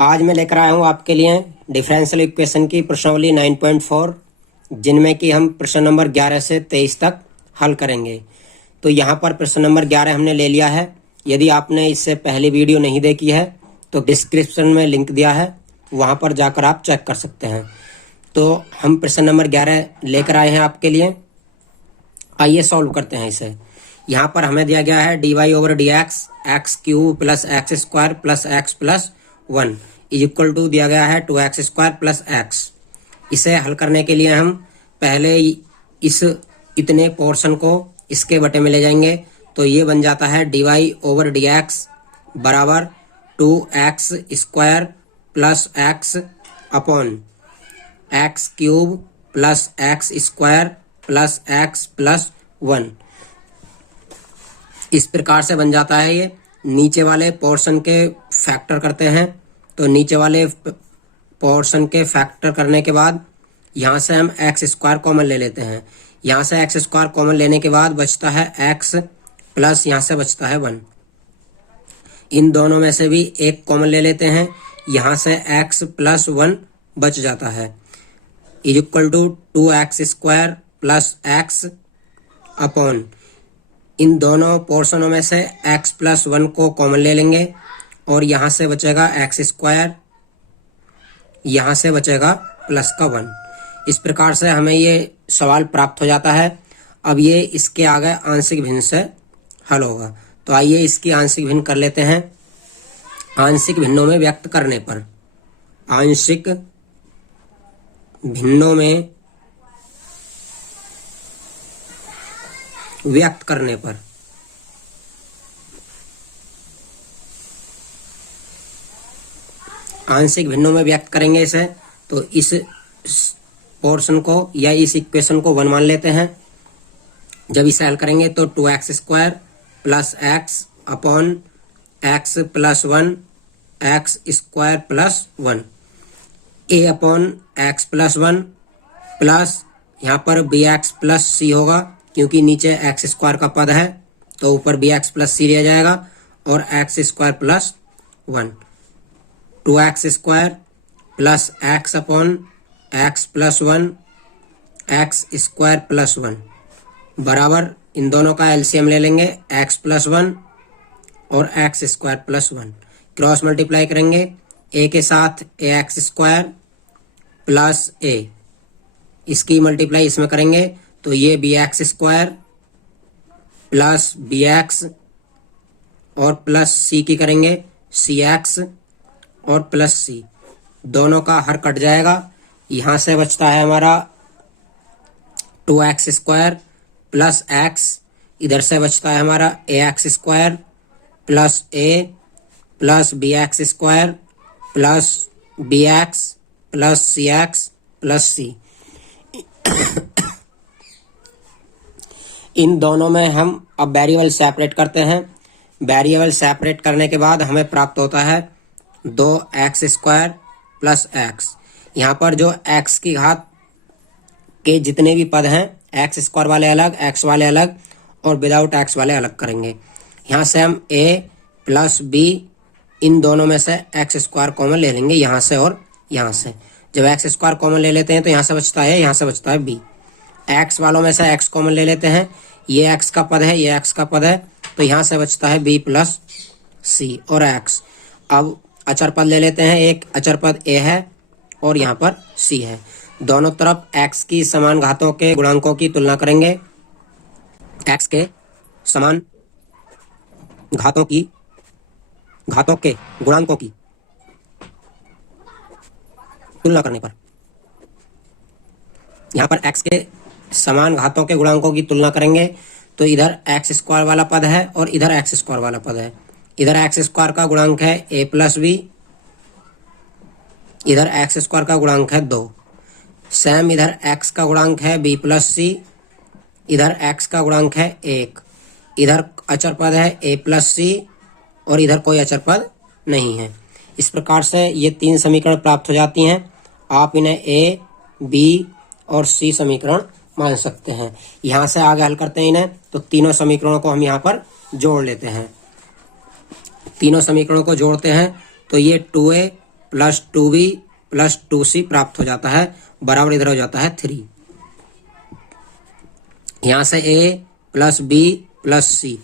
आज मैं लेकर आया हूँ आपके लिए डिफरेंशियल इक्वेशन की प्रश्नावली 9.4 जिनमें कि हम प्रश्न नंबर 11 से 23 तक हल करेंगे। तो यहाँ पर प्रश्न नंबर 11 हमने ले लिया है। यदि आपने इससे पहली वीडियो नहीं देखी है तो डिस्क्रिप्शन में लिंक दिया है, वहाँ पर जाकर आप चेक कर सकते हैं। तो हम प्रश्न नंबर 11 लेकर आए हैं आपके लिए। आइए सॉल्व करते हैं इसे। यहाँ पर हमें दिया गया है dy over d x cube plus x square plus x plus 1 is equal to दिया गया है 2x स्क्वायर प्लस एक्स। इसे हल करने के लिए हम पहले इस इतने पोर्शन को इसके बटे में ले जाएंगे। तो ये बन जाता है dy ओवर डी एक्स बराबर 2x square plus x upon x cube plus x square plus x plus 1। इस प्रकार से बन जाता है ये। नीचे वाले पोर्शन के फैक्टर करते हैं। तो नीचे वाले पोर्शन के फैक्टर करने के बाद यहाँ से हम एक्स स्क्वायर कॉमन ले लेते हैं। यहाँ से एक्स स्क्वायर कॉमन लेने के बाद बचता है एक्स प्लस यहाँ से बचता है 1। इन दोनों में से भी एक कॉमन ले लेते हैं। यहाँ से एक्स प्लस 1 बच जाता है is equal to 2x square plus x upon इन दोनों पोर्शनों में से x प्लस 1 को कॉमन ले लेंगे और यहाँ से बचेगा एक्स स्क्वायर, यहाँ से बचेगा प्लस का 1। इस प्रकार से हमें ये सवाल प्राप्त हो जाता है। अब ये इसके आगे आंशिक भिन्न से हल होगा। तो आइए इसकी आंशिक भिन्न कर लेते हैं। आंशिक भिन्नों में व्यक्त करने पर, आंशिक भिन्नों में व्यक्त करने पर आंशिक भिन्नों में व्यक्त करेंगे इसे। तो इस पोर्शन को या इस इक्वेशन को 1 मान लेते हैं। जब इसे हल करेंगे तो 2x square plus x upon x plus 1 x square plus 1 a upon x plus 1 plus यहाँ पर बी एक्स प्लस सी होगा, क्योंकि नीचे एक्स स्क्वायर का पद है तो ऊपर बी एक्स प्लस सी लिया जाएगा और x square plus 1 2x square plus x upon x plus 1 x square plus 1 बराबर इन दोनों का एलसीएम ले लेंगे x प्लस 1 और x square plus 1। Cross multiply करेंगे a के साथ ax स्क्वायर प्लस a, इसकी मल्टीप्लाई इसमें करेंगे तो ये bx स्क्वायर प्लस bx और प्लस c की करेंगे cx और प्लस c। दोनों का हर कट जाएगा। यहाँ से बचता है हमारा 2x स्क्वायर प्लस x, इधर से बचता है हमारा ax square plus a plus bx square plus bx plus cx plus c। इन दोनों में हम अब वेरिएबल सेपरेट करते हैं। वेरिएबल सेपरेट करने के बाद हमें प्राप्त होता है 2x स्क्वायर प्लस x। यहाँ पर जो x की घात के जितने भी पद हैं, एक्स स्क्वायर वाले अलग, x वाले अलग और विदाउट x वाले अलग करेंगे। यहाँ से हम a प्लस b इन दोनों में से x स्क्वायर कॉमन ले लेंगे, यहाँ से और यहाँ से। जब x स्क्वायर कॉमन ले लेते हैं तो यहाँ से बचता है, यहाँ से बचता है b। x वालों में से x कॉमन ले लेते हैं, ये x का पद है, ये x का पद है, तो यहाँ से बचता है b प्लस c और x। अब अचर पद ले लेते हैं। एक अचर पद a है और यहाँ पर c है। दोनों तरफ x की समान घातों के गुणांकों की तुलना करेंगे। x के समान घातों के गुणांकों की तुलना करने पर, यहाँ पर x के समान घातों के गुणांकों की तुलना करेंगे तो इधर एक्स स्क्वायर वाला पद है और इधर एक्स स्क्वायर वाला पद है। इधर एक्स स्क्वायर का गुणांक है a प्लस बी, इधर एक्स स्क्वायर का गुणांक है 2। सेम इधर x का गुणांक है b प्लस सी, इधर x का गुणांक है 1। इधर अचर पद है a प्लस सी और इधर कोई अचर पद नहीं है। इस प्रकार से ये 3 समीकरण प्राप्त हो जाती हैं। आप इन्हें a, b और c समीकरण मान सकते हैं। यहाँ से आगे हल करते हैं इन्हें, तो तीनों समीकरणों को हम यहाँ पर जोड़ लेते हैं। तीनों समीकरणों को जोड़ते हैं तो ये 2a plus 2b plus 2c प्राप्त हो जाता है, बराबर इधर हो जाता है 3। यहां से a plus b plus c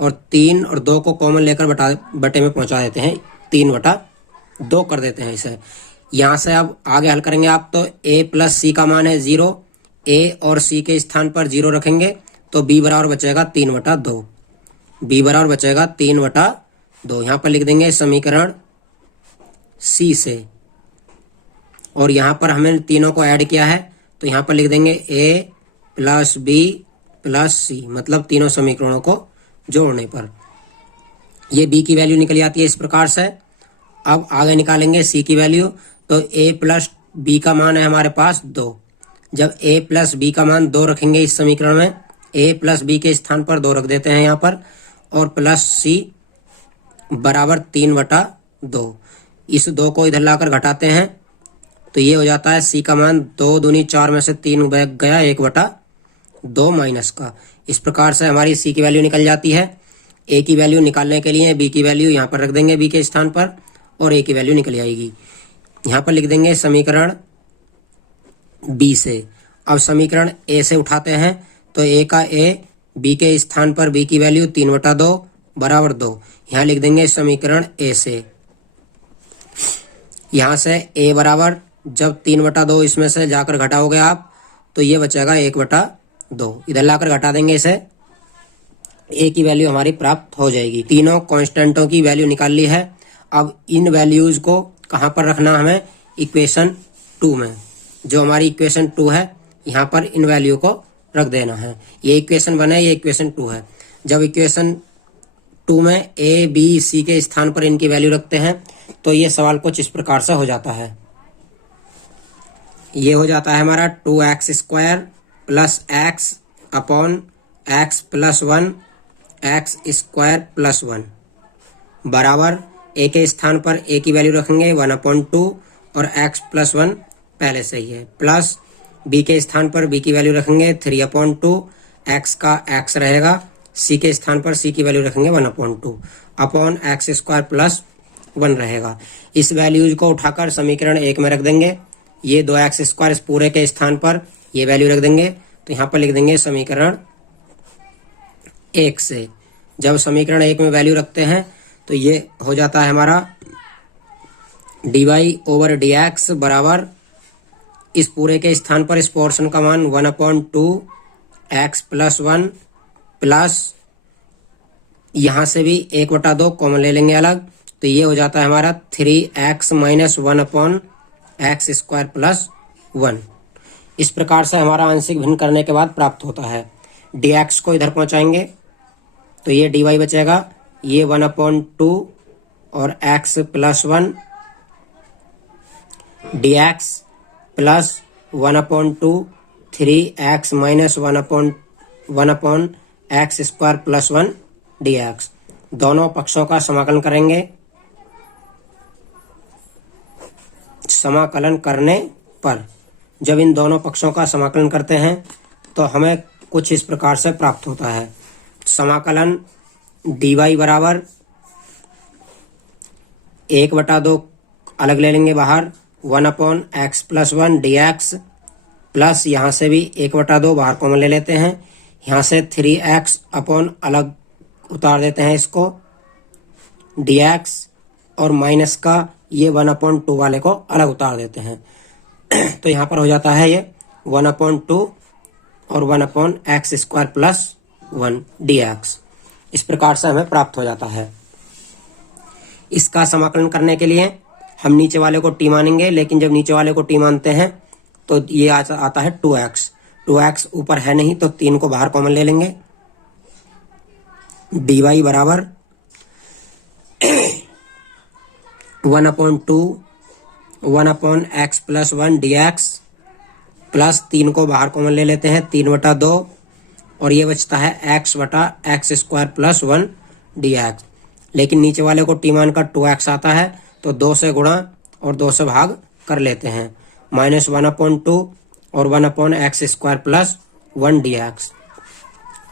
और 3 और 2 को कॉमन लेकर बटे में पहुंचा देते हैं, 3/2 कर देते हैं इसे। यहां से अब आगे हल करेंगे आप, तो a प्लस c का मान है 0, a और c के स्थान पर 0 रखेंगे तो b बराबर बचेगा 3/2, b बराबर बचेगा 3/2। यहाँ पर लिख देंगे समीकरण c से, और यहाँ पर हमने तीनों को ऐड किया है तो यहाँ पर लिख देंगे a plus b plus c, मतलब तीनों समीकरणों को जोड़ने पर ये b की वैल्यू निकल आती है इस प्रकार से। अब आगे निकालेंगे c की वैल्यू, तो a प्लस b का मान है हमारे पास 2। जब a प्लस b का मान 2 रखेंगे इस समीकरण में, a प्लस b के स्थान पर 2 रख देते हैं यहाँ पर, और प्लस c बराबर 3/2। इस 2 को इधर लाकर घटाते हैं तो ये हो जाता है c का मान 2 दूनी 4 में से 3 गया, 1/2 माइनस का। इस प्रकार से हमारी c की वैल्यू निकल जाती है। a की वैल्यू निकालने के लिए b की वैल्यू यहाँ पर रख देंगे b के स्थान पर, और a की वैल्यू निकल आएगी। यहाँ पर लिख देंगे समीकरण b से। अब समीकरण a से उठाते हैं तो a का a, b के स्थान पर b की वैल्यू 3/2 बराबर 2। यहाँ लिख देंगे समीकरण a से। यहाँ से a बराबर, जब 3/2 इसमें से जाकर घटाओगे आप तो ये बचेगा 1/2। इधर लाकर घटा देंगे इसे, a की वैल्यू हमारी प्राप्त हो जाएगी। तीनों कांस्टेंटों की वैल्यू निकाल ली है। अब इन वैल्यूज को कहाँ पर रखना हमें, इक्वेशन 2 में। जो हमारी इक्वेशन 2 है यहाँ पर इन वैल्यू को रख देना है। ये इक्वेशन 1 है, ये इक्वेशन 2 है। जब इक्वेशन 2 में a b c के स्थान पर इनकी वैल्यू रखते हैं तो ये सवाल कुछ इस प्रकार से हो जाता है। ये हो जाता है हमारा 2x² plus x upon x plus 1 x² plus 1 बराबर a के स्थान पर a की वैल्यू रखेंगे 1/2 और x प्लस 1 पहले से ही है, प्लस b के स्थान पर b की वैल्यू रखेंगे 3/2, x का x रहेगा, c के स्थान पर c की वैल्यू रखेंगे 1/2 अपॉन x² प्लस 1 रहेगा। इस वैल्यूज को उठाकर समीकरण 1 में रख देंगे। ये 2x² इस पूरे के स्थान पर ये वैल्यू रख देंगे, तो यहाँ पर लिख देंगे समीकरण 1 से। जब समीकरण 1 में वैल्यू रखते हैं तो ये हो जाता है हमारा dy/dx बराबर, इस पूरे के स्थान पर इस पोर्शन का मान 1/2 x प्लस 1 प्लस यहाँ से भी 1/2 कॉमन ले लेंगे अलग, तो ये हो जाता है हमारा 3x माइनस 1/x² प्लस 1। इस प्रकार से हमारा आंशिक भिन्न करने के बाद प्राप्त होता है। dx को इधर पहुंचाएंगे तो ये dy बचेगा, ये 1/2 और x plus 1 dx plus 1/2 3x minus 1/x² plus 1 dx। दोनों पक्षों का समाकलन करेंगे। समाकलन करने पर जब इन दोनों पक्षों का समाकलन करते हैं तो हमें कुछ इस प्रकार से प्राप्त होता है। समाकलन dy बराबर 1/2 अलग ले लेंगे बाहर, 1/x प्लस 1 dx प्लस यहाँ से भी 1/2 बाहर कॉमन ले लेते हैं, यहाँ से 3x अपॉन अलग उतार देते हैं इसको dx, और माइनस का ये 1/2 वाले को अलग उतार देते हैं तो यहाँ पर हो जाता है ये 1/2 और 1/x² प्लस 1 dx। इस प्रकार से हमें प्राप्त हो जाता है। इसका समाकलन करने के लिए हम नीचे वाले को t मानेंगे, लेकिन जब नीचे वाले को t मानते हैं तो ये आता है 2x ऊपर है नहीं तो 3 को बाहर कॉमन ले लेंगे। dy बराबर 1/x प्लस 1 dx प्लस 3 को बाहर कॉमन ले लेते हैं 3/2 और ये बचता है x/x² प्लस 1 dx। लेकिन नीचे वाले को t मान कर 2x आता है तो 2 से गुणा और 2 से भाग कर लेते हैं, माइनस 1/2 और 1/x² प्लस 1 dx।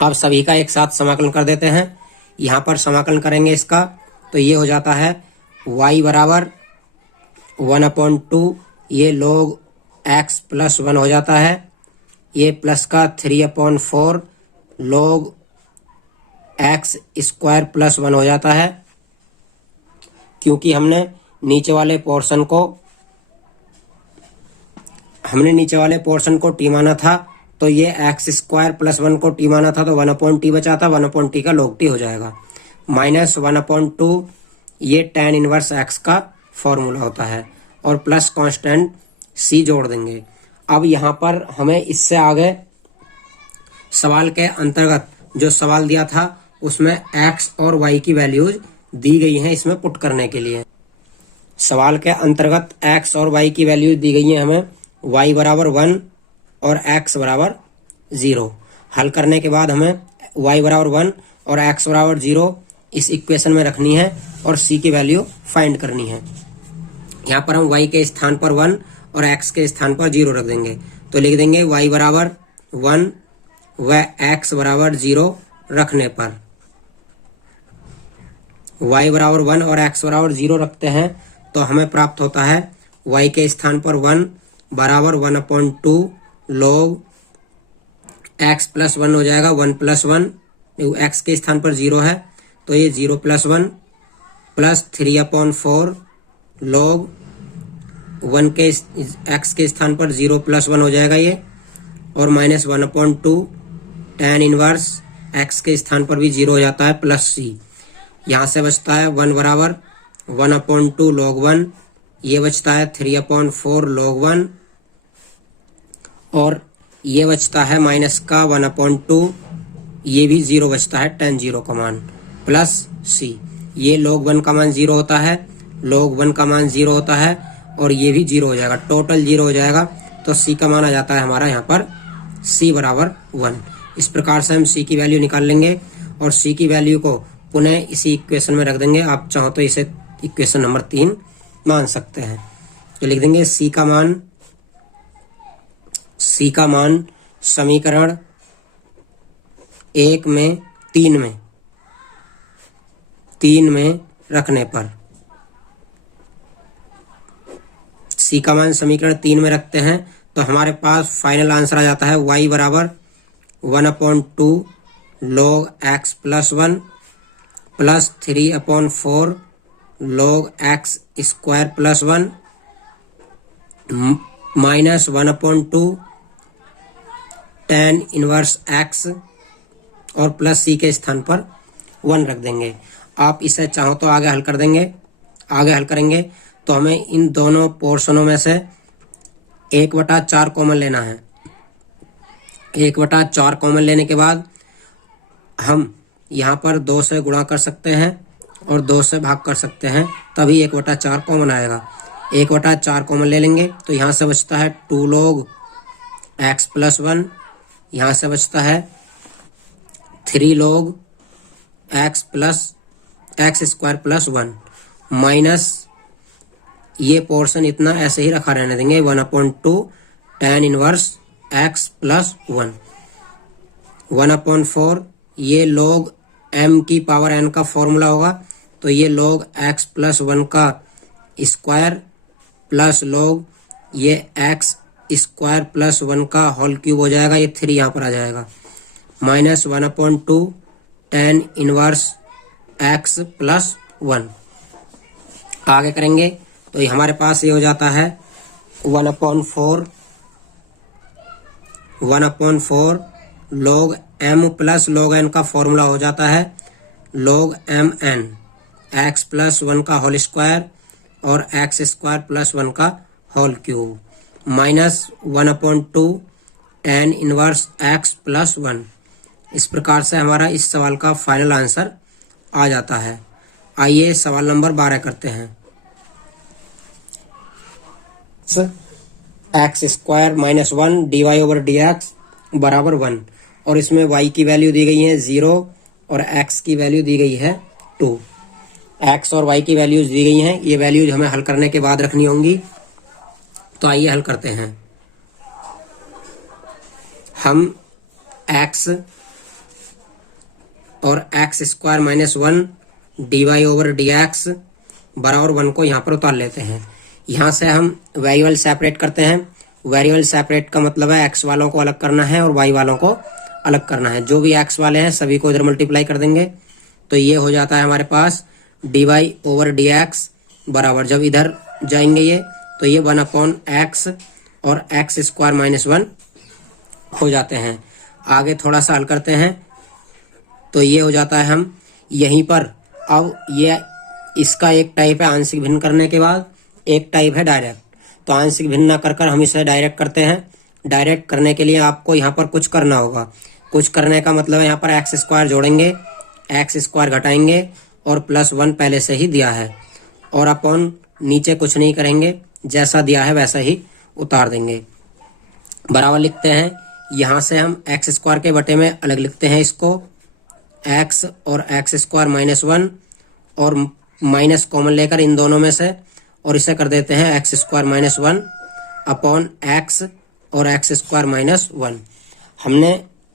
अब सभी का एक साथ समाकलन कर देते हैं। यहाँ पर समाकलन करेंगे इसका तो ये हो जाता है y बराबर 1/2 ये log x प्लस 1 हो जाता है। ये प्लस का 3/4 log x स्क्वायर प्लस 1 हो जाता है, क्योंकि हमने नीचे वाले पोर्शन को t माना था, तो ये x स्क्वायर प्लस 1 को t माना था, तो 1/t बचा था, 1/t का log t हो जाएगा। माइनस 1/2 ये tan इनवर्स x का फॉर्मूला होता है, और प्लस कांस्टेंट c जोड़ देंगे। अब यहाँ पर हमें इससे आगे सवाल के अंतर्गत जो सवाल दिया था उसमें x और y की वैल्यूज दी गई हैं इसमें पुट करने के लिए। सवाल के अंतर्गत x और y की वैल्यूज दी गई हैं हमें, y बराबर 1 और x बराबर 0। हल करने के बाद हमें y बराबर 1 और x बराबर 0 इस इक्वेशन में रखनी है और c की वैल्यू फाइंड करनी है। यहाँ पर हम y के स्थान पर 1 और x के स्थान पर 0 रख देंगे, तो लिख देंगे y बराबर 1 व x बराबर 0 रखने पर, y बराबर 1 और x बराबर 0 रखते हैं तो हमें प्राप्त होता है y के स्थान पर 1 बराबर 1/2 log x प्लस 1 हो जाएगा, 1 प्लस 1, x के स्थान पर 0 है तो ये 0 प्लस 1 प्लस 3/4 log 1 के x के स्थान पर 0 प्लस 1 हो जाएगा ये, और माइनस 1/2 tan इनवर्स x के स्थान पर भी 0 हो जाता है प्लस c। यहाँ से बचता है 1 बराबर 1/2 log 1, ये बचता है 3/4 log 1, और ये बचता है माइनस का 1/2, ये भी 0 बचता है tan 0 का मान प्लस c। ये log 1 का मान 0 होता है, log 1 का मान 0 होता है, और ये भी 0 हो जाएगा, टोटल 0 हो जाएगा, तो c का मान आ जाता है हमारा यहाँ पर c बराबर 1। इस प्रकार से हम c की वैल्यू निकाल लेंगे और c की वैल्यू को पुनः इसी इक्वेशन में रख देंगे। आप चाहो तो इसे इक्वेशन नंबर 3 मान सकते हैं। तो लिख देंगे c का मान समीकरण 1 में 3 में रखने पर, c का मान समीकरण 3 में रखते हैं तो हमारे पास फाइनल आंसर आ जाता है y बराबर 1/2 log x plus 1 plus 3/4 log x स्क्वायर plus 1 minus 1/2 tan inverse x, और प्लस c के स्थान पर 1 रख देंगे। आप इसे चाहो तो आगे हल करेंगे तो हमें इन दोनों पोर्शनों में से 1/4 कॉमन लेना है। 1/4 कॉमन लेने के बाद हम यहाँ पर 2 से गुणा कर सकते हैं और 2 से भाग कर सकते हैं, तभी 1/4 कॉमन आएगा। 1/4 कॉमन ले लेंगे तो यहाँ से बचता है 2 log x प्लस 1, यहाँ से बचता है 3 log x स्क्वायर प्लस 1, माइनस ये पोर्शन इतना ऐसे ही रखा रहने देंगे 1/2 tan इनवर्स x प्लस 1, 1/4 ये log m की पावर n का फॉर्मूला होगा, तो ये log x प्लस 1 का स्क्वायर प्लस log ये x स्क्वायर प्लस 1 का होल क्यूब हो जाएगा, ये 3 यहाँ पर आ जाएगा, minus 1/2 tan inverse x plus 1। आगे करेंगे तो ये हमारे पास ये हो जाता है 1/4 log m plus log n का फॉर्मूला हो जाता है log mn x प्लस 1 का होल स्क्वायर और x स्क्वायर प्लस 1 का whole cube, minus 1/2 tan inverse x plus 1। इस प्रकार से हमारा इस सवाल का फाइनल आंसर आ जाता है। आइए सवाल नंबर 12 करते हैं। x square minus 1 dy over dx बराबर 1, और इसमें y की वैल्यू दी गई है 0 और x की वैल्यू दी गई है 2। x और y की वैल्यूज दी गई हैं, ये वैल्यूज हमें हल करने के बाद रखनी होंगी। तो आइए हल करते हैं। हम x और x square minus 1 dy over dx बराबर 1 को यहाँ पर उतार लेते हैं। यहाँ से हम वेरिएबल सेपरेट करते हैं। वेरिएबल सेपरेट का मतलब है एक्स वालों को अलग करना है और वाई वालों को अलग करना है। जो भी एक्स वाले हैं सभी को इधर मल्टीप्लाई कर देंगे, तो ये हो जाता है हमारे पास d y over d x बराबर, जब इधर जाएंगे ये तो ये 1/x और एक्स स्क्वायर माइनस 1 हो जाते हैं। आगे थोड़ा सा हल करते हैं तो ये हो जाता है हम यहीं पर। अब ये इसका एक टाइप है आंशिक भिन्न करने के बाद, एक टाइप है डायरेक्ट। तो आंशिक भिन्न ना कर हम इसे डायरेक्ट करते हैं। डायरेक्ट करने के लिए आपको यहाँ पर कुछ करना होगा। कुछ करने का मतलब है यहाँ पर एक्स स्क्वायर जोड़ेंगे, एक्स स्क्वायर घटाएंगे और +1 पहले से ही दिया है, और अपॉन नीचे कुछ नहीं करेंगे, जैसा दिया है वैसा ही उतार देंगे। बराबर लिखते हैं। यहाँ से हम एक्स स्क्वायर के बटे में अलग लिखते हैं इसको, एक्स और एक्स स्क्वायर माइनस 1 और माइनस कॉमन लेकर इन दोनों में से, और इसे कर देते हैं x square minus 1 upon x और एक्स स्क्वायर माइनस 1। हमने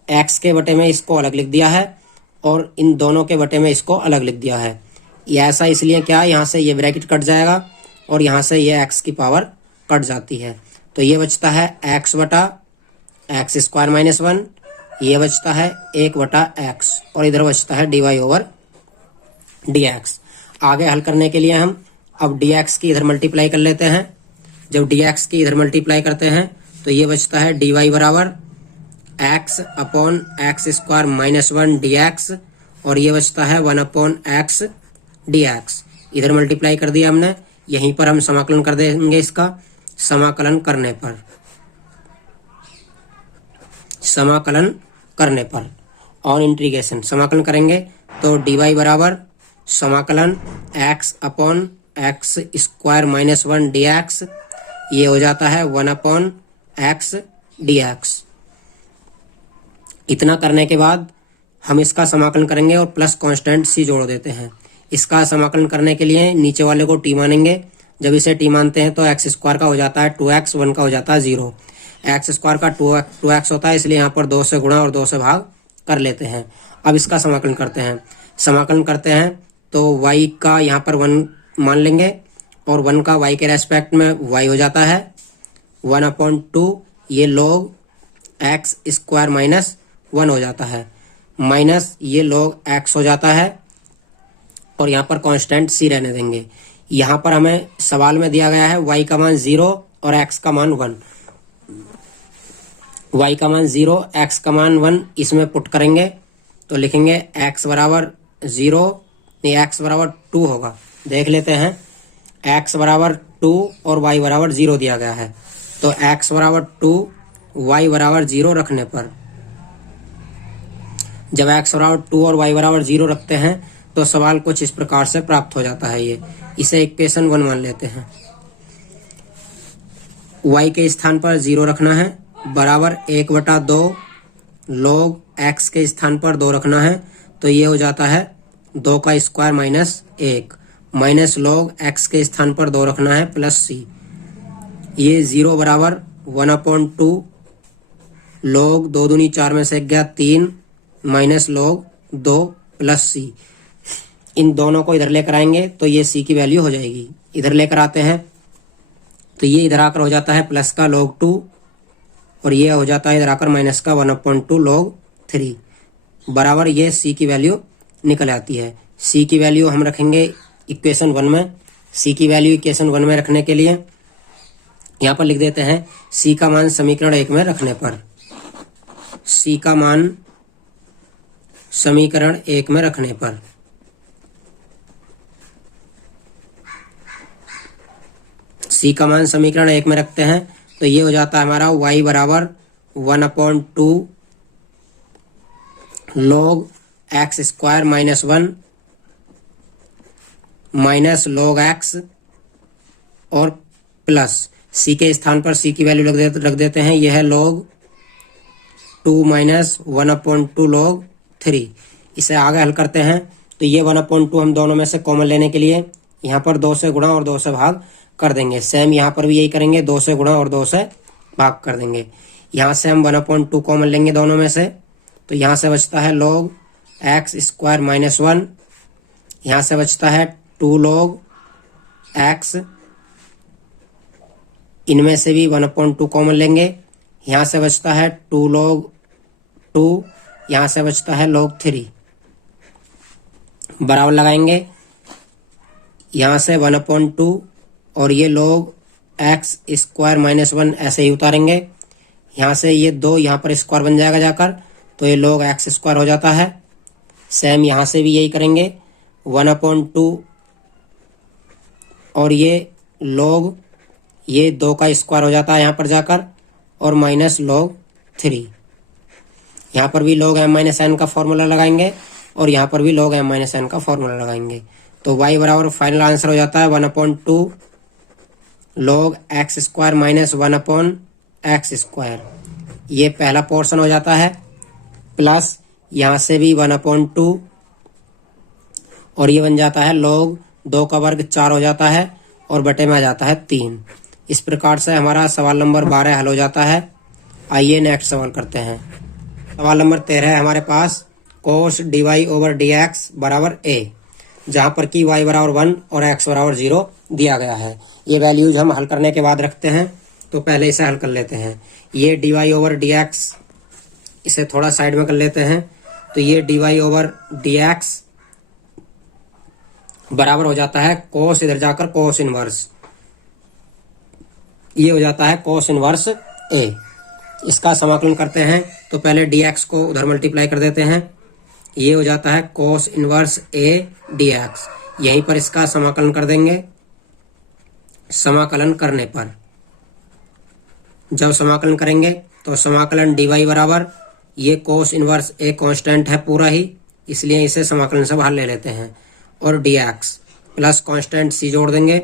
एक्स के बटे में इसको अलग लिख दिया है और इन दोनों के बटे में इसको अलग लिख दिया है। ये ऐसा इसलिए क्या, यहाँ से ये ब्रैकेट कट जाएगा और यहाँ से ये एक्स की पावर कट जाती है, तो ये बचता है एक्स बटा एक्स स्क्वायर माइनस 1, ये बचता है 1 बटा एक्स और इधर बचता है d y over d x. आगे हल करने के लिए हम अब डी एक्स की इधर मल्टीप्लाई कर लेते हैं। जब डी एक्स की इधर मल्टीप्लाई करते हैं तो ये बचता है डी वाई बराबर x upon x square minus 1 D x, और ये बचता है 1 अपॉन एक्स डी एक्स। इधर मल्टीप्लाई कर दिया हमने, यहीं पर हम समाकलन कर देंगे इसका। समाकलन करने पर ऑन इंटीग्रेशन समाकलन करेंगे तो डी वाई बराबर समाकलन x upon x square minus 1 D x, ये हो जाता है 1 अपॉन एक्स डी एक्स। इतना करने के बाद हम इसका समाकलन करेंगे और प्लस कांस्टेंट सी जोड़ देते हैं। इसका समाकलन करने के लिए नीचे वाले को टी मानेंगे। जब इसे टी मानते हैं तो एक्स स्क्वायर का हो जाता है 2x, 1 का हो जाता है 0। एक्स स्क्वायर का 2x होता है, इसलिए यहाँ पर 2 से गुणा और 2 से भाग कर लेते हैं। अब इसका समाकलन करते हैं। समाकलन करते हैं तो y का यहाँ पर 1 मान लेंगे और 1 का y के रेस्पेक्ट में y हो जाता है 1/2, ये log एक्स स्क्वायर माइनस 1 हो जाता है, माइनस ये log x हो जाता है और यहाँ पर कांस्टेंट c रहने देंगे। यहाँ पर हमें सवाल में दिया गया है y का मान 0 और x का मान 1। y का मान 0, x का मान 1 इसमें पुट करेंगे तो लिखेंगे x बराबर 0, नहीं x बराबर 2 होगा। देख लेते हैं, x बराबर 2 और y बराबर 0 दिया गया है, तो x बराबर 2 y बराबर 0 रखने पर, जब x बराबर 2 और y बराबर 0 रखते हैं तो सवाल कुछ इस प्रकार से प्राप्त हो जाता है। इसे इक्वेशन 1 मान लेते हैं। y के स्थान पर 0 रखना है, बराबर 1/2 log x के स्थान पर 2 रखना है, तो ये हो जाता है 2 का square minus 1, minus log x के स्थान पर 2 रखना है प्लस c, ये 0 बराबर 1/2 log 2 दूनी 4 में से 1 गया 3 माइनस log 2 प्लस c। इन दोनों को इधर लेकर आएंगे तो ये c की वैल्यू हो जाएगी। इधर लेकर आते हैं तो ये इधर आकर हो जाता है प्लस का log 2 और ये हो जाता है इधर आकर माइनस का 1/2 log 3 बराबर, ये c की वैल्यू निकल आती है। c की वैल्यू हम रखेंगे इक्वेशन 1 में। c की वैल्यू इक्वेशन 1 में रखने के लिए यहाँ पर लिख देते हैं c का मान समीकरण 1 में रखने पर, c का मान समीकरण 1 में रखने पर c का मान समीकरण 1 में रखते हैं तो ये हो जाता है हमारा y बराबर 1/2 log x square minus 1 minus log x और प्लस c के स्थान पर c की वैल्यू रख देते हैं, यह है log 2 माइनस 1/2 log 3। इसे आगे हल करते हैं तो ये 1/2 हम दोनों में से कॉमन लेने के लिए यहाँ पर 2 से गुणा और 2 से भाग कर देंगे। सेम यहाँ पर भी यही करेंगे, 2 से गुणा और 2 से भाग कर देंगे। यहाँ से हम 1/2 कॉमन लेंगे दोनों में से, तो यहाँ से बचता है log एक्स स्क्वायर माइनस 1, यहाँ से बचता है 2 log x इनमें से भी 1/2 कॉमन लेंगे, यहाँ से बचता है 2 log 2, यहाँ से बचता है log 3, बराबर लगाएंगे, यहाँ से 1/2 और ये log x स्क्वायर माइनस 1 ऐसे ही उतारेंगे, यहाँ से ये 2 यहाँ पर स्क्वायर बन जाएगा जाकर, तो ये log x स्क्वायर हो जाता है। सेम यहाँ से भी यही करेंगे, 1/2 और ये log ये 2 का स्क्वायर हो जाता है यहाँ पर जाकर, और माइनस log 3, यहाँ पर भी log m-n का फॉर्मूला लगाएंगे और यहाँ पर भी log m-n का फॉर्मूला लगाएंगे। तो y बराबर फाइनल आंसर हो जाता है 1/2 log x square minus 1/x square, ये पहला पोर्शन हो जाता है, प्लस यहाँ से भी 1/2 और ये बन जाता है log 2 का वर्ग 4 हो जाता है और बटे में आ जाता है 3। इस प्रकार से हमारा सवाल नंबर 12 हल हो जाता है। आइए नेक्स्ट सवाल करते हैं। सवाल नंबर 13 है हमारे पास, cos dy ओवर dx बराबर a, जहाँ पर कि y बराबर 1 और x बराबर 0 दिया गया है। ये वैल्यूज हम हल करने के बाद रखते हैं, तो पहले इसे हल कर लेते हैं। ये dy ओवर dx इसे थोड़ा साइड में कर लेते हैं, तो ये dy ओवर dx बराबर हो जाता है cos, इधर जाकर cos इनवर्स, ये हो जाता है cos इनवर्स a। इसका समाकलन करते हैं, तो पहले dx को उधर मल्टीप्लाई कर देते हैं, ये हो जाता है cos इनवर्स a dx। यहीं पर इसका समाकलन कर देंगे। समाकलन करने पर जब समाकलन करेंगे तो समाकलन dy बराबर, ये cos इनवर्स a कांस्टेंट है पूरा ही, इसलिए इसे समाकलन से बाहर ले लेते हैं, और dx प्लस कांस्टेंट c जोड़ देंगे,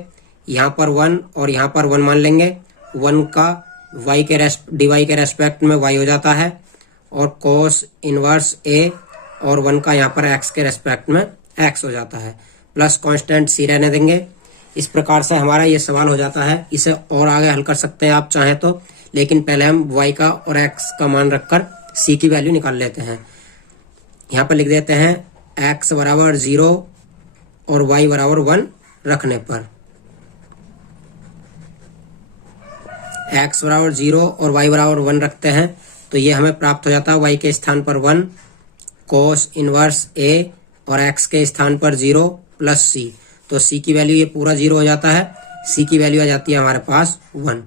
यहाँ पर 1 और यहाँ पर 1 मान लेंगे। 1 का y के dy के रेस्पेक्ट में y हो जाता है, और cos इनवर्स a और 1 का यहाँ पर x के रेस्पेक्ट में x हो जाता है, प्लस कांस्टेंट c रहने देंगे। इस प्रकार से हमारा ये सवाल हो जाता है। इसे और आगे हल कर सकते हैं आप चाहें तो, लेकिन पहले हम y का और x का मान रखकर c की वैल्यू निकाल लेते हैं। यहाँ पर लिख देते हैं x बराबर 0 और y बराबर 1 रखने पर, x बराबर 0 और y बराबर 1 रखते हैं, तो ये हमें प्राप्त हो जाता है y के स्थान पर 1 cos इनवर्स a और x के स्थान पर 0 प्लस c, तो c की वैल्यू ये पूरा 0 हो जाता है। c की वैल्यू आ जाती है हमारे पास 1।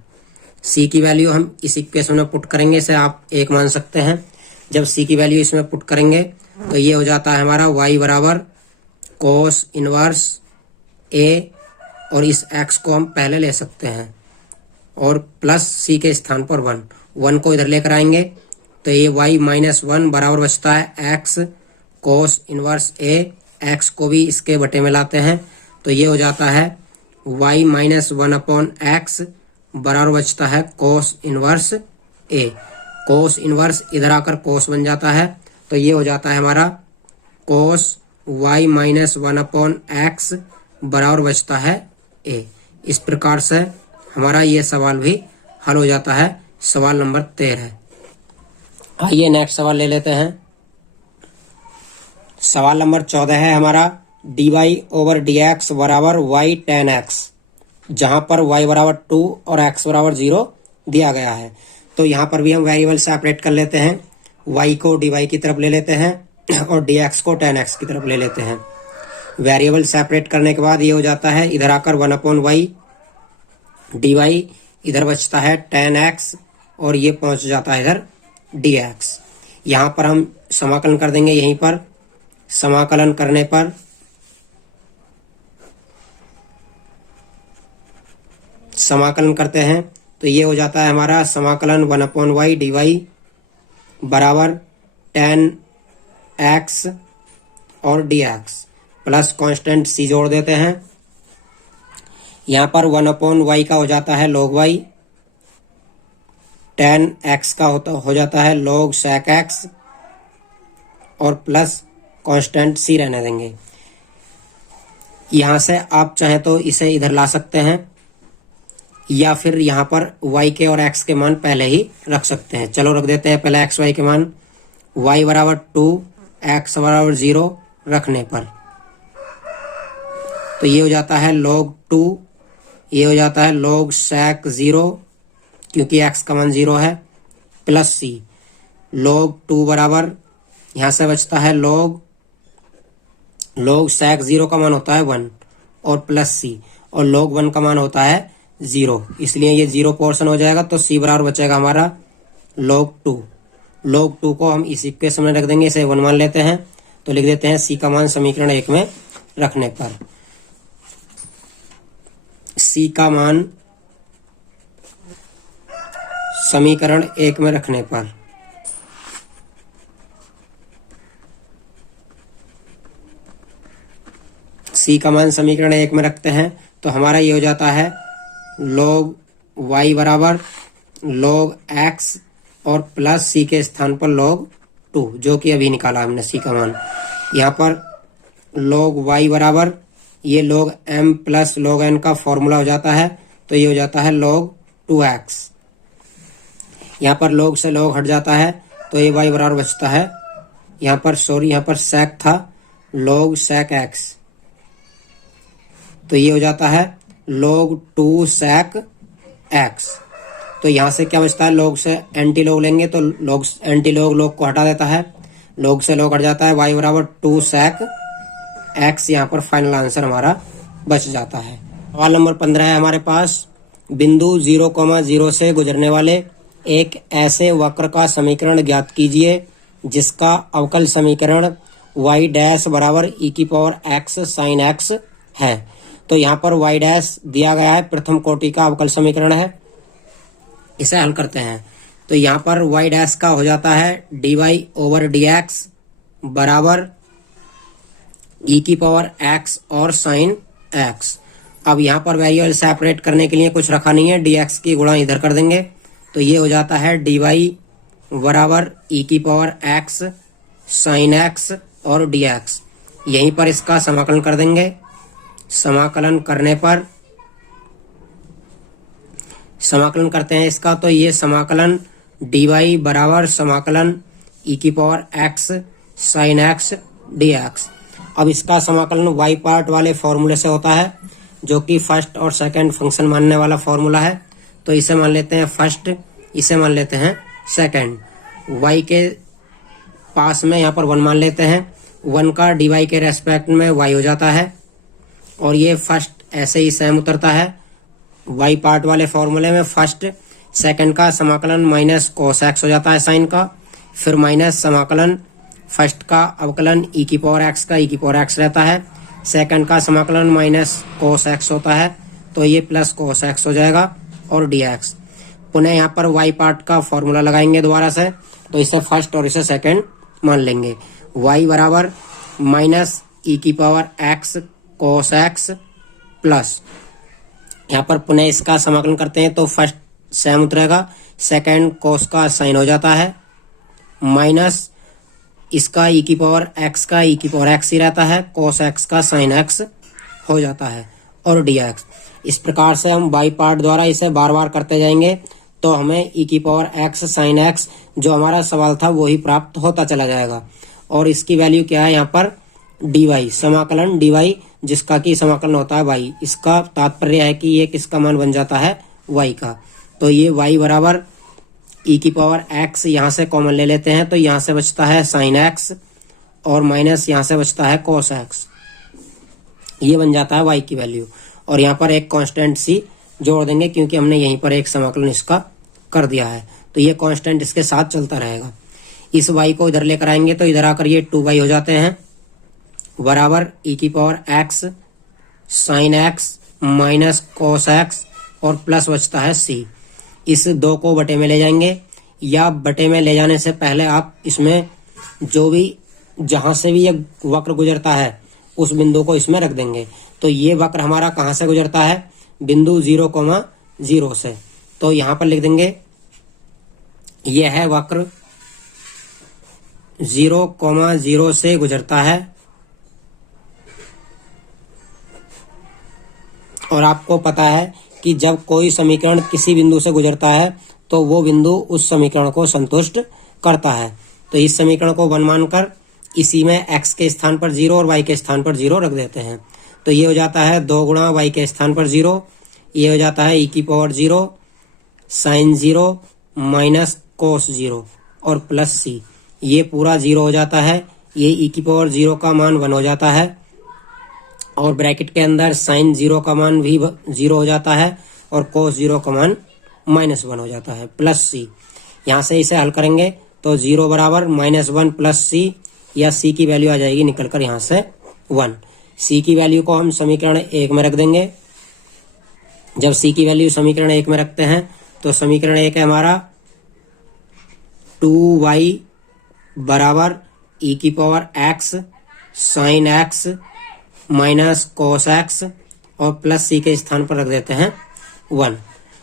c की वैल्यू हम इस इक्वेशन में पुट करेंगे, इसे आप 1 मान सकते हैं। जब c की वैल्यू इसमें पुट करेंगे तो ये हो जाता है हमारा y बराबर cos इनवर्स a, और इस x को हम पहले ले सकते हैं, और प्लस c के स्थान पर 1 को इधर लेकर आएंगे, तो ये y माइनस 1 बराबर बचता है x cos inverse a। x को भी इसके बटे में लाते हैं, तो ये हो जाता है y माइनस 1/x बराबर बचता है cos inverse a। cos inverse इधर आकर cos बन जाता है, तो ये हो जाता है हमारा cos y माइनस 1/x बराबर बचता है a। इस प्रकार से हमारा ये सवाल भी हल हो जाता है, सवाल नंबर 13। आइए नेक्स्ट सवाल ले लेते हैं। सवाल नंबर 14 है हमारा, dy ओवर dx बराबर y tan x, जहां पर y बराबर 2 और x बराबर 0 दिया गया है। तो यहाँ पर भी हम वेरिएबल सेपरेट कर लेते हैं, y को dy की तरफ ले लेते हैं और dx को tan x की तरफ ले लेते हैं। वेरिएबल सेपरेट करने के बाद ये हो जाता है, इधर आकर 1/y dy, इधर बचता है tan x और ये पहुंच जाता है इधर dx। यहाँ पर हम समाकलन कर देंगे। यहीं पर समाकलन करने पर समाकलन करते हैं, तो ये हो जाता है हमारा समाकलन 1/y dy बराबर tan x और dx, प्लस कांस्टेंट c जोड़ देते हैं। यहाँ पर 1/y का हो जाता है log y, tan x का हो जाता है log sec x, और प्लस कांस्टेंट c रहने देंगे। यहाँ से आप चाहें तो इसे इधर ला सकते हैं, या फिर यहाँ पर y के और x के मान पहले ही रख सकते हैं। चलो रख देते हैं पहले x y के मान। y बराबर 2 x बराबर 0 रखने पर, तो ये हो जाता है log 2, ये हो जाता है log sec 0 क्योंकि x का मान 0 है, प्लस c log 2 बराबर यहाँ से बचता है log sec 0 का मान होता है 1 और प्लस c और log 1 का मान होता है 0, इसलिए ये 0 पोर्शन हो जाएगा। तो c बराबर बचेगा हमारा log 2। log 2 को हम इस इक्वेशन में रख देंगे, इसे 1 मान लेते हैं तो लिख देते हैं c का मान समीकरण 1 में रखने पर c का मान समीकरण 1 में रखने पर c का मान समीकरण 1 में रखते हैं तो हमारा ये हो जाता है log y बराबर log x और प्लस c के स्थान पर log 2, जो कि अभी निकाला हमने c का मान। यहाँ पर log y बराबर ये log m plus log n का फॉर्मूला हो जाता है, तो ये हो जाता है log 2x। यहाँ पर log से log हट जाता है तो ये y बराबर बचता है, यहाँ पर sec था log sec x, तो ये हो जाता है log 2 sec x। तो यहाँ से क्या बचता है, log से एंटी log लेंगे तो log एंटी log को हटा देता है, log से log हट जाता है, y बराबर 2 sec x यहाँ पर फाइनल आंसर हमारा बच जाता है। सवाल नंबर 15 है हमारे पास, बिंदु 0,0 से गुजरने वाले एक ऐसे वक्र का समीकरण ज्ञात कीजिए जिसका अवकल समीकरण y डैश बराबर e की पावर x sin x है। तो यहाँ पर y डैश दिया गया है, प्रथम कोटि का अवकल समीकरण है, इसे हल करते हैं। तो यहाँ पर y डैश का हो जाता है dy ओवर dx बराबर e की पावर x और sin x। अब यहाँ पर वेरिएबल सेपरेट करने के लिए कुछ रखा नहीं है, dx की गुणा इधर कर देंगे तो ये हो जाता है dy बराबर e की पावर x sin x और dx। यहीं पर इसका समाकलन कर देंगे, समाकलन करने पर समाकलन करते हैं इसका, तो ये समाकलन dy बराबर समाकलन e की power x sin x dx। अब इसका समाकलन y पार्ट वाले फॉर्मूले से होता है, जो कि फर्स्ट और सेकंड फंक्शन मानने वाला फॉर्मूला है। तो इसे मान लेते हैं फर्स्ट, इसे मान लेते हैं सेकंड। y के पास में यहाँ पर 1 मान लेते हैं, 1 का dy के रेस्पेक्ट में y हो जाता है और ये फर्स्ट ऐसे ही सेम उतरता है y पार्ट वाले फॉर्मूले में। फर्स्ट सेकंड का समाकलन माइनस cos x हो जाता है साइन का, फिर माइनस समाकलन फर्स्ट का अवकलन e की पावर x का e की पावर x रहता है, सेकंड का समाकलन माइनस cos x होता है तो ये प्लस cos x हो जाएगा और dx। पुनः यहाँ पर y पार्ट का फॉर्मूला लगाएंगे दोबारा से, तो इसे फर्स्ट और इसे सेकंड मान लेंगे। y बराबर माइनस e की power x cos x plus यहाँ पर पुनः इसका समाकलन करते हैं तो फर्स्ट सेम उतरेगा, सेकंड cos का साइन हो जाता है, माइनस इसका e की पावर x का e की पावर x ही रहता है, cos x का sin x हो जाता है और dx। इस प्रकार से हम y पार्ट द्वारा इसे बार बार करते जाएंगे तो हमें e की पावर x sin x जो हमारा सवाल था वो ही प्राप्त होता चला जाएगा। और इसकी वैल्यू क्या है, यहाँ पर dy समाकलन dy जिसका कि समाकलन होता है y। इसका तात्पर्य है कि ये किसका मान बन जाता है, y का। तो ये y बराबर e की पावर x यहाँ से कॉमन ले लेते हैं तो यहाँ से बचता है sin x और माइनस यहाँ से बचता है cos x, ये बन जाता है y की वैल्यू। और यहाँ पर एक कांस्टेंट c जोड़ देंगे क्योंकि हमने यहीं पर एक समाकलन इसका कर दिया है, तो ये कांस्टेंट इसके साथ चलता रहेगा। इस y को इधर लेकर आएंगे तो इधर आकर ये 2y हो जाते हैं बराबर e की power x sin x minus cos x और प्लस बचता है c। इस 2 को बटे में ले जाएंगे, या बटे में ले जाने से पहले आप इसमें जो भी जहां से भी ये वक्र गुजरता है उस बिंदु को इसमें रख देंगे। तो ये वक्र हमारा कहां से गुजरता है, बिंदु 0,0 से, तो यहां पर लिख देंगे यह है वक्र 0,0 से गुजरता है। और आपको पता है कि जब कोई समीकरण किसी बिंदु से गुजरता है तो वो बिंदु उस समीकरण को संतुष्ट करता है। तो इस समीकरण को 1 मानकर इसी में x के स्थान पर 0 और y के स्थान पर 0 रख देते हैं। तो ये हो जाता है 2 गुणा y के स्थान पर 0, ये हो जाता है e की पावर 0 साइन 0 माइनस कोस 0 और प्लस सी, ये पूरा 0 हो जाता है। ये ई की पावर 0 का मान 1 हो जाता है और ब्रैकेट के अंदर साइन 0 का मान भी 0 हो जाता है और कोस 0 का मान -1 हो जाता है प्लस सी। यहाँ से इसे हल करेंगे तो 0 बराबर -1 प्लस सी, या सी की वैल्यू आ जाएगी निकल कर यहाँ से 1। सी की वैल्यू को हम समीकरण 1 में रख देंगे। जब सी की वैल्यू समीकरण 1 में रखते हैं तो समीकरण 1 है हमारा 2y बराबर ई की power x sine x minus cos x और प्लस सी के स्थान पर रख देते हैं 1।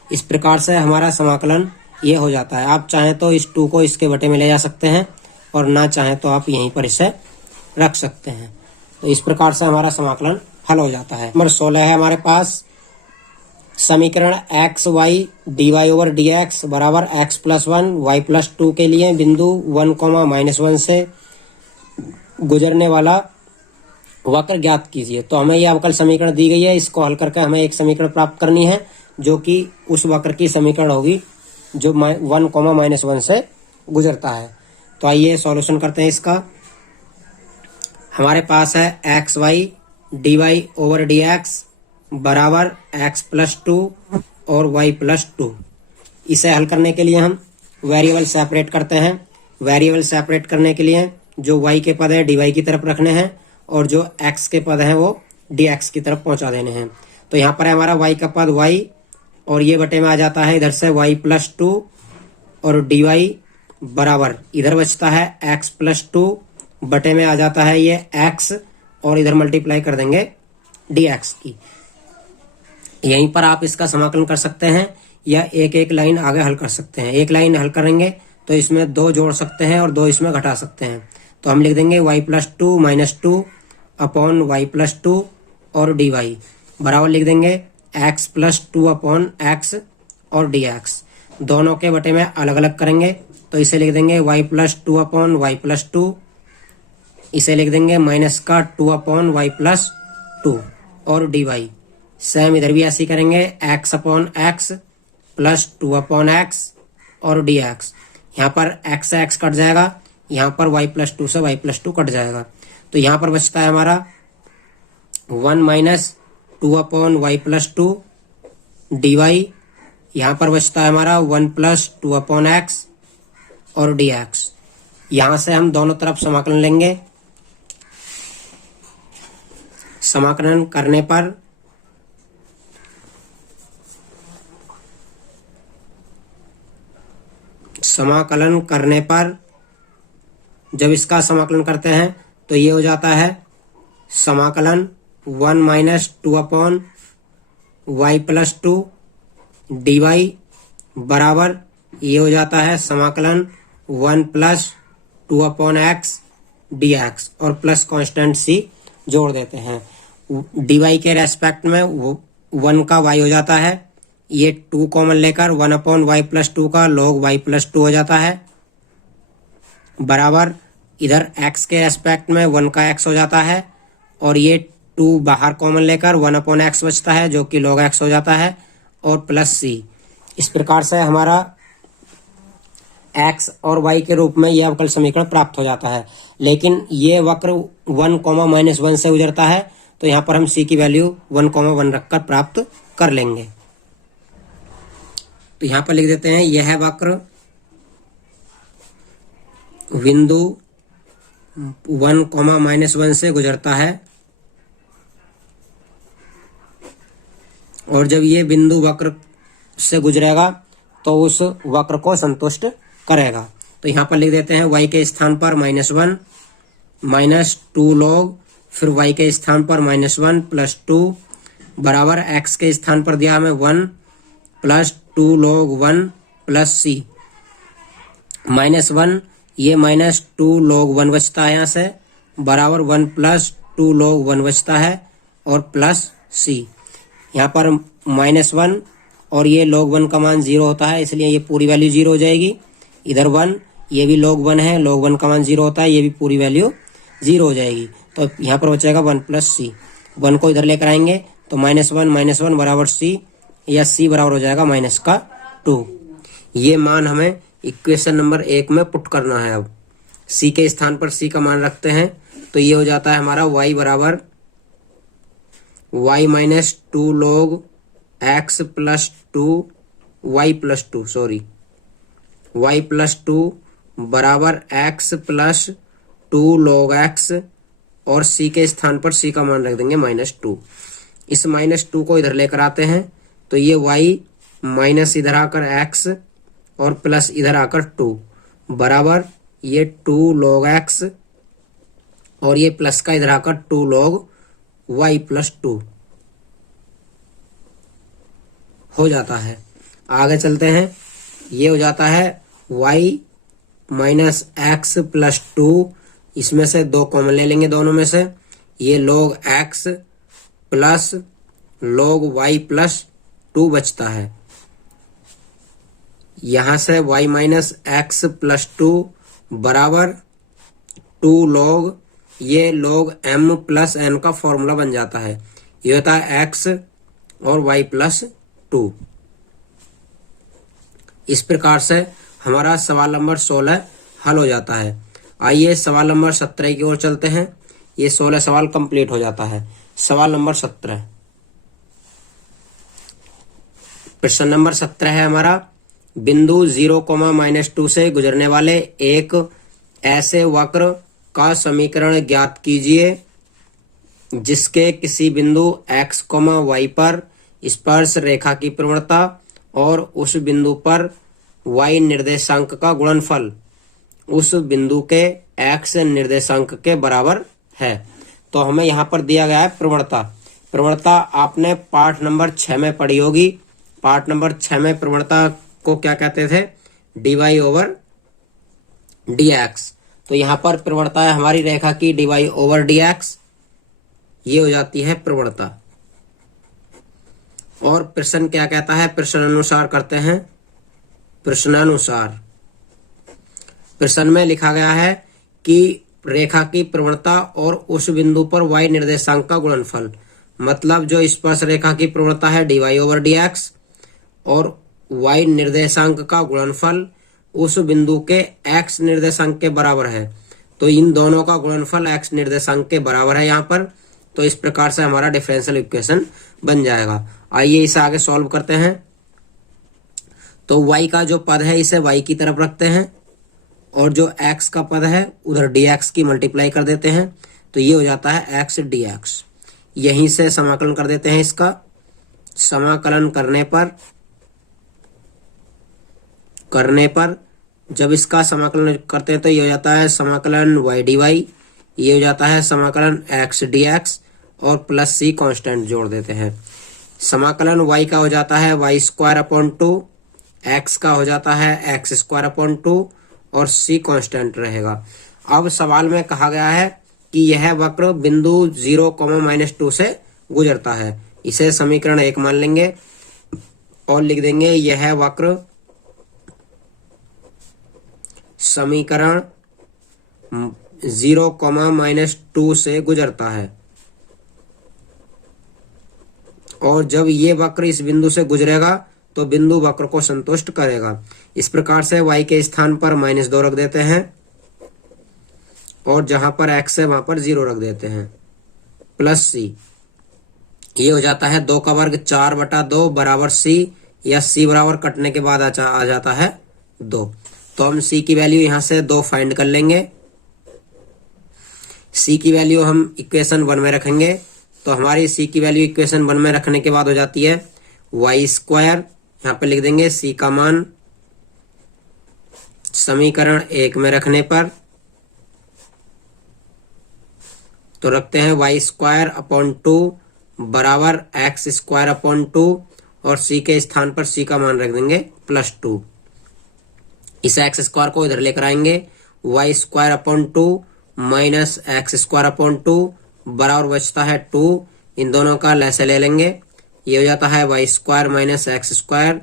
इस प्रकार से हमारा समाकलन ये हो जाता है। आप चाहें तो इस 2 को इसके बटे में ले जा सकते हैं और ना चाहें तो आप यहीं पर इसे रख सकते हैं। तो इस प्रकार से हमारा समाकलन हल हो जाता है। नंबर 16 है हमारे पास समीकरण x y d y over d x बराबर x प्लस 1 वाई प्लस 2 के लिए बिंदु 1, -1 से गुजरने वाला वक्र ज्ञात कीजिए। तो हमें यह अवकल समीकरण दी गई है, इसको हल करके हमें एक समीकरण प्राप्त करनी है जो कि उस वक्र की समीकरण होगी जो 1, -1 से गुजरता है। तो आइए सॉल्यूशन करते हैं इसका। हमारे पास है x y d y over d x बराबर x प्लस 2 और y प्लस 2। इसे हल करने के लिए हम वेरिएबल सेपरेट करते हैं। वेरिएबल सेपरेट करने के लिए जो y के पद है dy की तरफ रखने हैं और जो x के पद हैं वो dx की तरफ पहुंचा देने हैं। तो यहाँ पर है हमारा y का पद y और ये बटे में आ जाता है इधर से y प्लस 2 और dy बराबर इधर बचता है x प्लस 2 बटे में आ जाता है ये x और इधर मल्टीप्लाई कर देंगे dx की। यहीं पर आप इसका समाकलन कर सकते हैं या एक एक लाइन आगे हल कर सकते हैं। एक लाइन हल करेंगे तो इसमें 2 जोड़ सकते हैं और 2 इसमें घटा सकते हैं। तो हम लिख देंगे y plus 2 minus 2 upon y plus 2 और dy बराबर लिख देंगे x प्लस 2 अपॉन x और dx। दोनों के बटे में अलग अलग करेंगे तो इसे लिख देंगे y plus 2 upon y plus 2, इसे लिख देंगे माइनस का 2 अपॉन वाई प्लस 2 और dy। सेम इधर भी ऐसे करेंगे x upon x plus 2 upon x और dx। यहाँ पर x से x कट जाएगा, यहाँ पर y प्लस 2 से y प्लस 2 कट जाएगा। तो यहाँ पर बचता है हमारा 1 minus 2 upon y plus 2 dy। यहाँ पर बचता है हमारा 1 प्लस 2 अपॉन x और dx। यहाँ से हम दोनों तरफ समाकलन लेंगे। समाकलन करने पर जब इसका समाकलन करते हैं तो ये हो जाता है समाकलन 1 minus 2 upon y plus 2 dy बराबर ये हो जाता है समाकलन 1 प्लस 2 अपॉन x dx और प्लस कांस्टेंट c जोड़ देते हैं। dy के रेस्पेक्ट में 1 का y हो जाता है, ये 2 कॉमन लेकर 1 अपॉन वाई प्लस 2 का log y प्लस 2 हो जाता है बराबर इधर x के रेस्पेक्ट में 1 का x हो जाता है और ये 2 बाहर कॉमन लेकर 1 अपॉन x बचता है जो कि log x हो जाता है और प्लस c। इस प्रकार से हमारा x और y के रूप में यह अवकल समीकरण प्राप्त हो जाता है। लेकिन ये वक्र 1, -1 से गुजरता है तो यहाँ पर हम c की वैल्यू 1, 1 रखकर प्राप्त कर लेंगे। तो यहाँ पर लिख देते हैं यह वक्र बिंदु 1, -1 से गुजरता है और जब ये बिंदु वक्र से गुजरेगा तो उस वक्र को संतुष्ट करेगा। तो यहाँ पर लिख देते हैं y के स्थान पर -1 माइनस 2 log, फिर y के स्थान पर -1 प्लस 2 बराबर x के स्थान पर दिया हमें 1 प्लस 2 log 1 प्लस c। -1 ये -2 log 1 बचता है यहाँ से बराबर 1 प्लस 2 log 1 बचता है और प्लस c। यहाँ पर -1 और ये log 1 का मान 0 होता है इसलिए ये पूरी वैल्यू 0 हो जाएगी। इधर 1, ये भी log 1 है, log 1 का मान 0 होता है, ये भी पूरी वैल्यू 0 हो जाएगी। तो यहाँ पर बचेगा 1 प्लस c। 1 को इधर लेकर आएंगे तो -1 बराबर c या c बराबर हो जाएगा -2। 2। ये मान हमें इक्वेशन नंबर 1 में पुट करना है। अब c के स्थान पर c का मान रखते हैं तो ये हो जाता है हमारा y बराबर y minus 2 log x plus 2 y plus 2 sorry y plus 2 बराबर x प्लस 2 log x और c के स्थान पर c का मान रख देंगे -2। इस -2 को इधर लेकर आते हैं तो ये y माइनस इधर आकर x और प्लस इधर आकर 2 बराबर ये 2 log x और ये प्लस का इधर आकर 2 log y प्लस 2 हो जाता है। आगे चलते हैं। ये हो जाता है y माइनस एक्स प्लस 2, इसमें से 2 कॉमन ले लेंगे दोनों में से, ये log x plus log y plus 2 बचता है। यहां से y माइनस एक्स प्लस 2 बराबर 2 log ये log m प्लस n का फॉर्मूला बन जाता है। ये होता है x और y प्लस 2। इस प्रकार से हमारा सवाल नंबर 16 हल हो जाता है। आइए सवाल नंबर 17 की ओर चलते हैं। ये 16 सवाल कंप्लीट हो जाता है। सवाल नंबर 17, प्रश्न नंबर 17 है हमारा, बिंदु 0, -2 से गुजरने वाले एक ऐसे वक्र का समीकरण ज्ञात कीजिए जिसके किसी बिंदु x, y पर स्पर्श रेखा की प्रवणता और उस बिंदु पर y निर्देशांक का गुणनफल उस बिंदु के x निर्देशांक के बराबर है। तो हमें यहाँ पर दिया गया है प्रवणता। प्रवणता आपने पाठ नंबर 6 में पढ़ी होगी। पाठ नंबर 6 में प्रवणता को क्या कहते थे? dy/dx। तो यहाँ पर प्रवणता है हमारी रेखा की dy/dx, ये हो जाती है प्रवणता। और प्रश्न क्या कहता है? प्रश्न अनुसार करते हैं। प्रश्नानुसार प्रश्न में लिखा गया है कि रेखा की प्रवणता और उस बिंदु पर y निर्देशांक का गुणनफल, मतलब जो स्पर्श रेखा की प्रवणता है dy/dx और y निर्देशांक का गुणनफल उस बिंदु के x निर्देशांक के बराबर है। तो इन दोनों का गुणनफल x निर्देशांक के बराबर है यहाँ पर। तो इस प्रकार से हमारा डिफरेंशियल इक्वेशन बन जाएगा। आइए इसे आगे सॉल्व करते हैं। तो y का जो पद है इसे y की तरफ रखते हैं और जो x का पद है उधर dx की मल्टीप्लाई कर देते हैं। तो ये हो जाता है x dx। यहीं से समाकलन कर देते हैं। इसका समाकलन करने पर जब इसका समाकलन करते हैं तो ये हो जाता है समाकलन y dy, ये हो जाता है समाकलन x dx और प्लस c कांस्टेंट जोड़ देते हैं। समाकलन y का हो जाता है y²/2, x का हो जाता है x²/2 और c कांस्टेंट रहेगा। अब सवाल में कहा गया है कि यह वक्र बिंदु 0, -2 से गुजरता है। इसे समीकरण 1 मान लेंगे और लिख देंगे यह वक्र समीकरण 0, -2 से गुजरता है और जब ये वक्र इस बिंदु से गुजरेगा तो बिंदु वक्र को संतुष्ट करेगा। इस प्रकार से y के स्थान पर -2 रख देते हैं और जहां पर x है वहां पर 0 रख देते हैं, प्लस c। ये हो जाता है 2 का वर्ग 4/2 बराबर c, या c बराबर कटने के बाद आ जाता है 2। तो हम c की वैल्यू यहां से 2 फाइंड कर लेंगे। c की वैल्यू हम इक्वेशन 1 में रखेंगे। तो हमारी c की वैल्यू इक्वेशन 1 में रखने के बाद हो जाती है y²। यहाँ पे लिख देंगे c का मान समीकरण 1 में रखने पर तो रखते हैं y²/2 बराबर x²/2 और c के स्थान पर c का मान रख देंगे +2। इस x² को इधर लेकर आएंगे, y²/2 माइनस x²/2 बराबर बचता है 2। इन दोनों का लैसे ले लेंगे। ये हो जाता है y² माइनस x²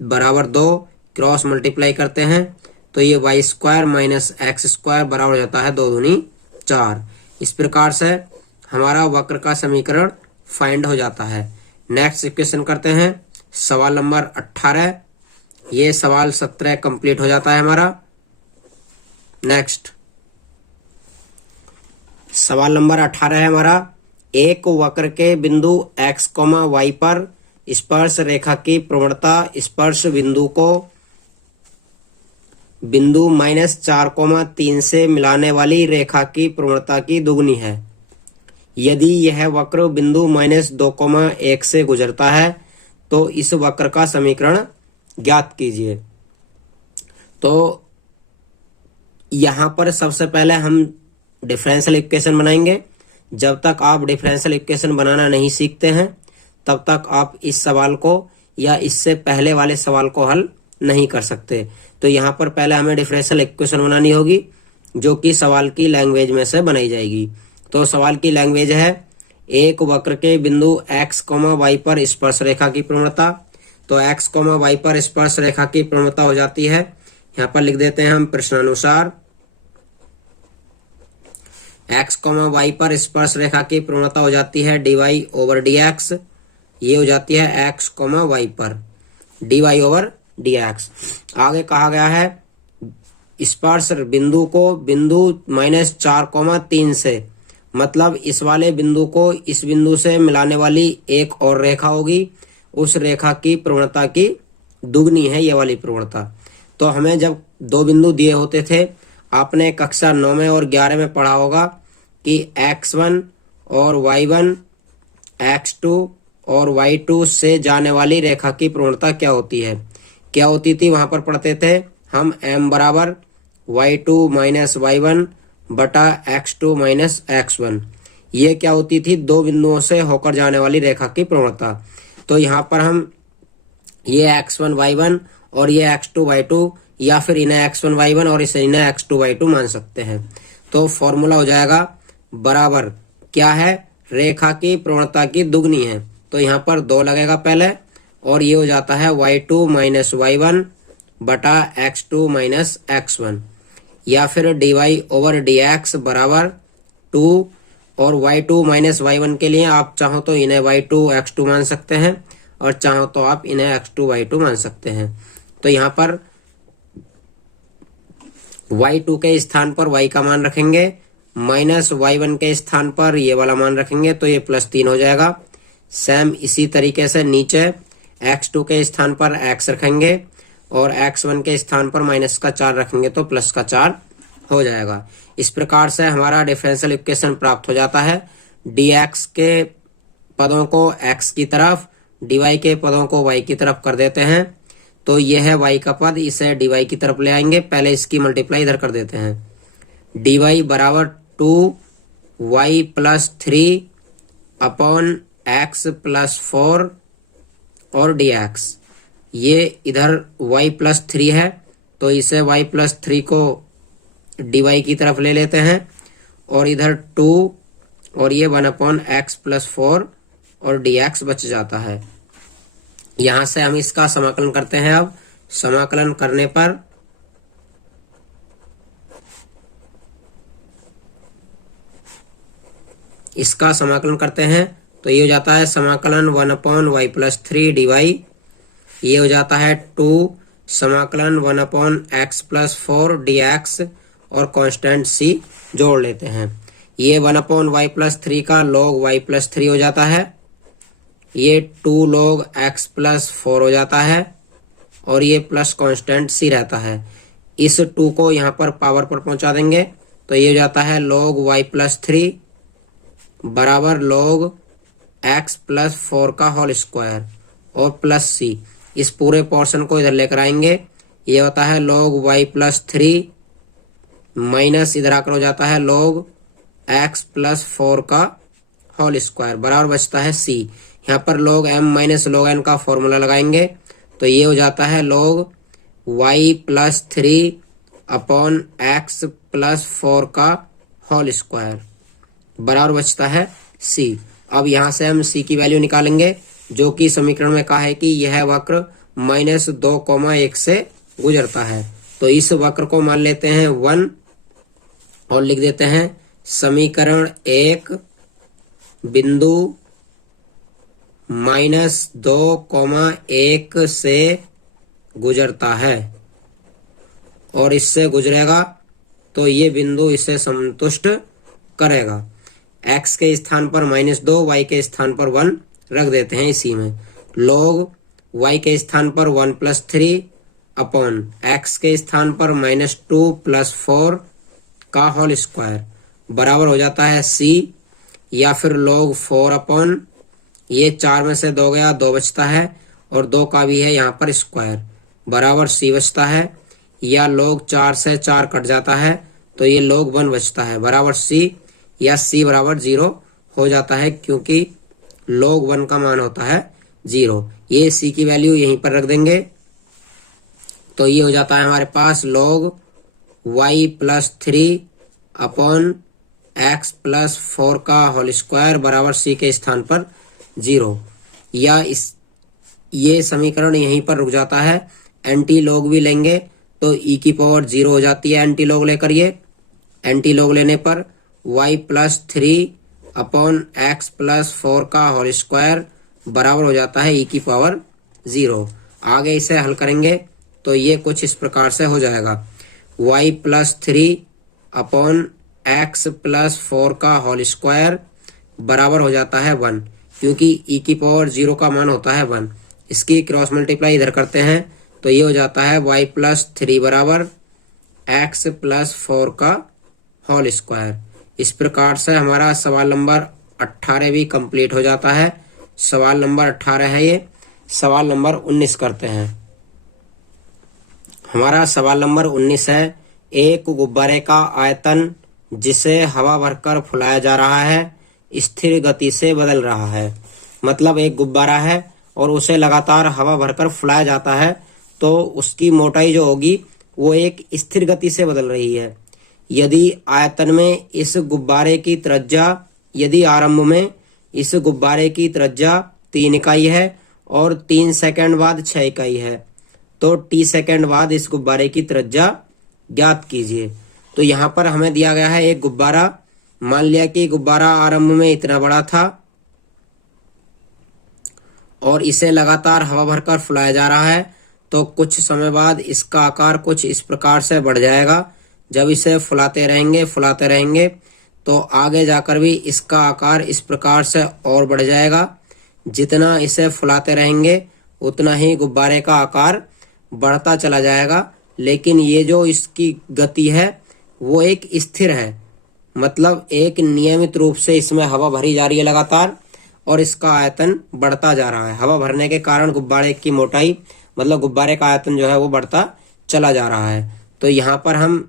बराबर 2। क्रॉस मल्टीप्लाई करते हैं तो ये y² माइनस x² बराबर हो जाता है 2 दूनी 4। इस प्रकार से हमारा वक्र का समीकरण फाइंड हो जाता है। नेक्स्ट इक्वेशन करते हैं। सवाल नंबर 18, ये सवाल 17 कंप्लीट हो जाता है हमारा। नेक्स्ट सवाल नंबर 18 है हमारा, एक वक्र के बिंदु x, y पर स्पर्श रेखा की प्रवणता स्पर्श बिंदु को बिंदु -4, 3 से मिलाने वाली रेखा की प्रवणता की दुगनी है। यदि यह वक्र बिंदु -2, 1 से गुजरता है तो इस वक्र का समीकरण ज्ञात कीजिए। तो यहां पर सबसे पहले हम डिफरेंशियल इक्वेशन बनाएंगे। जब तक आप डिफरेंशियल इक्वेशन बनाना नहीं सीखते हैं तब तक आप इस सवाल को या इससे पहले वाले सवाल को हल नहीं कर सकते। तो यहाँ पर पहले हमें डिफरेंशियल इक्वेशन बनानी होगी जो कि सवाल की लैंग्वेज में से बनाई जाएगी। तो सवाल की लैंग्वेज है, एक वक्र के बिंदु x, y पर स्पर्श रेखा की प्रवणता। तो x, y पर स्पर्श रेखा की प्रवणता हो जाती है, यहाँ पर लिख देते हैं हम प्रश्नानुसार, x, y पर स्पर्श रेखा की प्रवणता हो जाती है dy/dx। ये हो जाती है x, y पर dy/dx। आगे कहा गया है स्पर्श बिंदु को बिंदु -4, 3 से, मतलब इस वाले बिंदु को इस बिंदु से मिलाने वाली एक और रेखा होगी, उस रेखा की प्रवणता की दुगनी है ये वाली प्रवणता। तो हमें जब दो बिंदु दिए होते थे, आपने कक्षा 9 में और 11 में पढ़ा होगा कि x1 और y1, x2 और y2 से जाने वाली रेखा की प्रवणता क्या होती है। क्या होती थी वहां पर पढ़ते थे हम m बराबर y2 माइनस y1 बटा x2 माइनस x1। ये क्या होती थी, दो बिंदुओं से होकर जाने वाली रेखा की प्रवणता। तो यहाँ पर हम ये x1 y1 और ये x2 y2 या फिर इन्हें x1 y1 और इन्हें x2 y2 मान सकते हैं। तो फॉर्मूला हो जाएगा बराबर क्या है, रेखा की प्रवणता की दुगनी है। तो यहाँ पर 2 लगेगा पहले और ये हो जाता है y2 माइनस y1 बटा x2 माइनस x1, या फिर dy/dx बराबर 2। और y2 माइनस y1 के लिए आप चाहो तो इन्हें y2 x2 मान सकते हैं और चाहो तो आप इन्हें x2 y2 मान सकते हैं। तो यहाँ पर y2 के स्थान पर y का मान रखेंगे, माइनस y1 के स्थान पर ये वाला मान रखेंगे, तो ये +3 हो जाएगा। सेम इसी तरीके से नीचे x2 के स्थान पर x रखेंगे और x1 के स्थान पर -4 रखेंगे तो +4 हो जाएगा। इस प्रकार से हमारा डिफरेंशियल इक्वेशन प्राप्त हो जाता है। dx के पदों को x की तरफ, dy के पदों को y की तरफ कर देते हैं। तो यह है y का पद, इसे dy की तरफ ले आएंगे। पहले इसकी मल्टीप्लाई इधर कर देते हैं। dy बराबर 2y + 3 अपॉन x + 4 और dx। ये इधर y + 3 है तो इसे y + 3 को dy की तरफ ले लेते हैं और इधर 2 और ये 1/x + 4 और dx बच जाता है। यहां से हम इसका समाकलन करते हैं। अब समाकलन करने पर इसका समाकलन करते हैं तो ये हो जाता है समाकलन 1/y + 3 dy। ये हो जाता है 2 समाकलन 1/x + 4 dx और कांस्टेंट c जोड़ लेते हैं। ये 1/y + 3 का log y + 3 हो जाता है, ये 2 log x + 4 हो जाता है और ये प्लस कांस्टेंट c रहता है। इस 2 को यहाँ पर पावर पर पहुंचा देंगे तो ये हो जाता है log y + 3 बराबर log x + 4 का होल स्क्वायर और प्लस c। इस पूरे पोर्शन को इधर लेकर आएंगे, ये होता है log y + 3 माइनस इधर आकर हो जाता है log x + 4 का होल स्क्वायर बराबर बचता है c। यहाँ पर log m minus log n का फॉर्मूला लगाएंगे तो ये हो जाता है log y + 3 अपॉन x + 4 का होल स्क्वायर बराबर बचता है c। अब यहाँ से हम c की वैल्यू निकालेंगे जो कि समीकरण में कहा है कि यह वक्र -2, 1 से गुजरता है। तो इस वक्र को मान लेते हैं 1 और लिख देते हैं समीकरण 1 बिंदु -2, 1 से गुजरता है और इससे गुजरेगा तो ये बिंदु इसे संतुष्ट करेगा। x के स्थान पर -2, y के स्थान पर 1 रख देते हैं इसी में। log y के स्थान पर 1 + 3 अपॉन x के स्थान पर -2 + 4 का होल स्क्वायर बराबर हो जाता है c, या फिर log 4 अपॉन ये 4 में से 2 गया, 2 बचता है और 2 का भी है यहाँ पर स्क्वायर बराबर c बचता है, या log 4 से 4 कट जाता है तो ये log 1 बचता है बराबर c, या c बराबर 0 हो जाता है क्योंकि log 1 का मान होता है 0। ये c की वैल्यू यहीं पर रख देंगे तो ये हो जाता है हमारे पास log y + 3 अपॉन x + 4 का होल स्क्वायर बराबर c के स्थान पर 0, या ये समीकरण यहीं पर रुक जाता है। एंटी लॉग भी लेंगे तो e की पावर 0 हो जाती है एंटी लॉग लेकर। ये एंटी लॉग लेने पर y + 3 अपॉन x + 4 का होल स्क्वायर बराबर हो जाता है e की पावर 0। आगे इसे हल करेंगे तो ये कुछ इस प्रकार से हो जाएगा, y + 3 अपॉन x + 4 का होल स्क्वायर बराबर हो जाता है 1, क्योंकि e की पावर 0 का मान होता है 1। इसकी क्रॉस मल्टीप्लाई इधर करते हैं तो ये हो जाता है y + 3 बराबर x + 4 का होल स्क्वायर। इस प्रकार से हमारा सवाल नंबर 18 भी कंप्लीट हो जाता है। सवाल नंबर 18 है ये। सवाल नंबर 19 करते हैं। हमारा सवाल नंबर 19 है, एक गुब्बारे का आयतन जिसे हवा भरकर फुलाया जा रहा है स्थिर गति से बदल रहा है। मतलब एक गुब्बारा है और उसे लगातार हवा भरकर फुलाया जाता है तो उसकी मोटाई जो होगी वो एक स्थिर गति से बदल रही है। यदि आयतन में इस गुब्बारे की त्रिज्या, यदि आरंभ में इस गुब्बारे की त्रिज्या 3 इकाई है और 3 सेकंड बाद 6 इकाई है तो t सेकंड बाद इस गुब्बारे की त्रिज्या ज्ञात कीजिए। तो यहाँ पर हमें दिया गया है एक गुब्बारा। मान लिया कि गुब्बारा आरंभ में इतना बड़ा था और इसे लगातार हवा भरकर फुलाया जा रहा है तो कुछ समय बाद इसका आकार कुछ इस प्रकार से बढ़ जाएगा। जब इसे फुलाते रहेंगे तो आगे जाकर भी इसका आकार इस प्रकार से और बढ़ जाएगा। जितना इसे फुलाते रहेंगे उतना ही गुब्बारे का आकार बढ़ता चला जाएगा, लेकिन ये जो इसकी गति है वो एक स्थिर है। मतलब एक नियमित रूप से इसमें हवा भरी जा रही है लगातार और इसका आयतन बढ़ता जा रहा है। हवा भरने के कारण गुब्बारे की मोटाई, मतलब गुब्बारे का आयतन जो है वो बढ़ता चला जा रहा है। तो यहाँ पर हम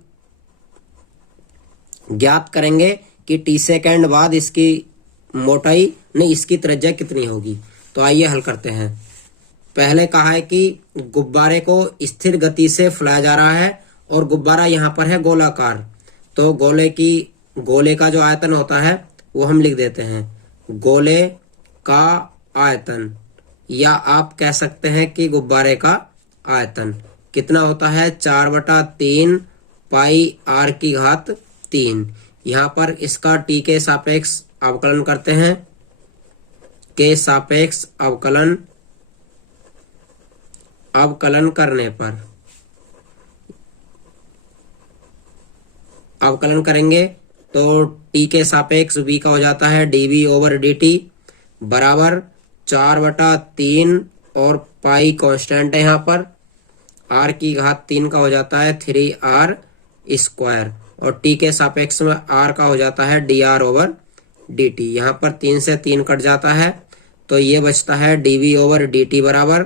ज्ञात करेंगे कि t सेकंड बाद इसकी मोटाई नहीं, इसकी त्रिज्या कितनी होगी। तो आइए हल करते हैं। पहले कहा है कि गुब्बारे को स्थिर गति से फुलाया जा रहा है और गुब्बारा यहाँ पर है गोलाकार। तो गोले का जो आयतन होता है वो हम लिख देते हैं, गोले का आयतन, या आप कह सकते हैं कि गुब्बारे का आयतन कितना होता है 4/3 πr⁴। यहाँ पर इसका t के सापेक्ष अवकलन करते हैं। के सापेक्ष अवकलन करने पर अवकलन करेंगे तो t के सापेक्ष v का हो जाता है dv/dt बराबर 4/3 और पाई कांस्टेंट है यहाँ पर, r⁴ का हो जाता है 3r² और t के सापेक्ष में r का हो जाता है dr/dt। यहाँ पर 3 से 3 कट जाता है तो ये बचता है dv/dt बराबर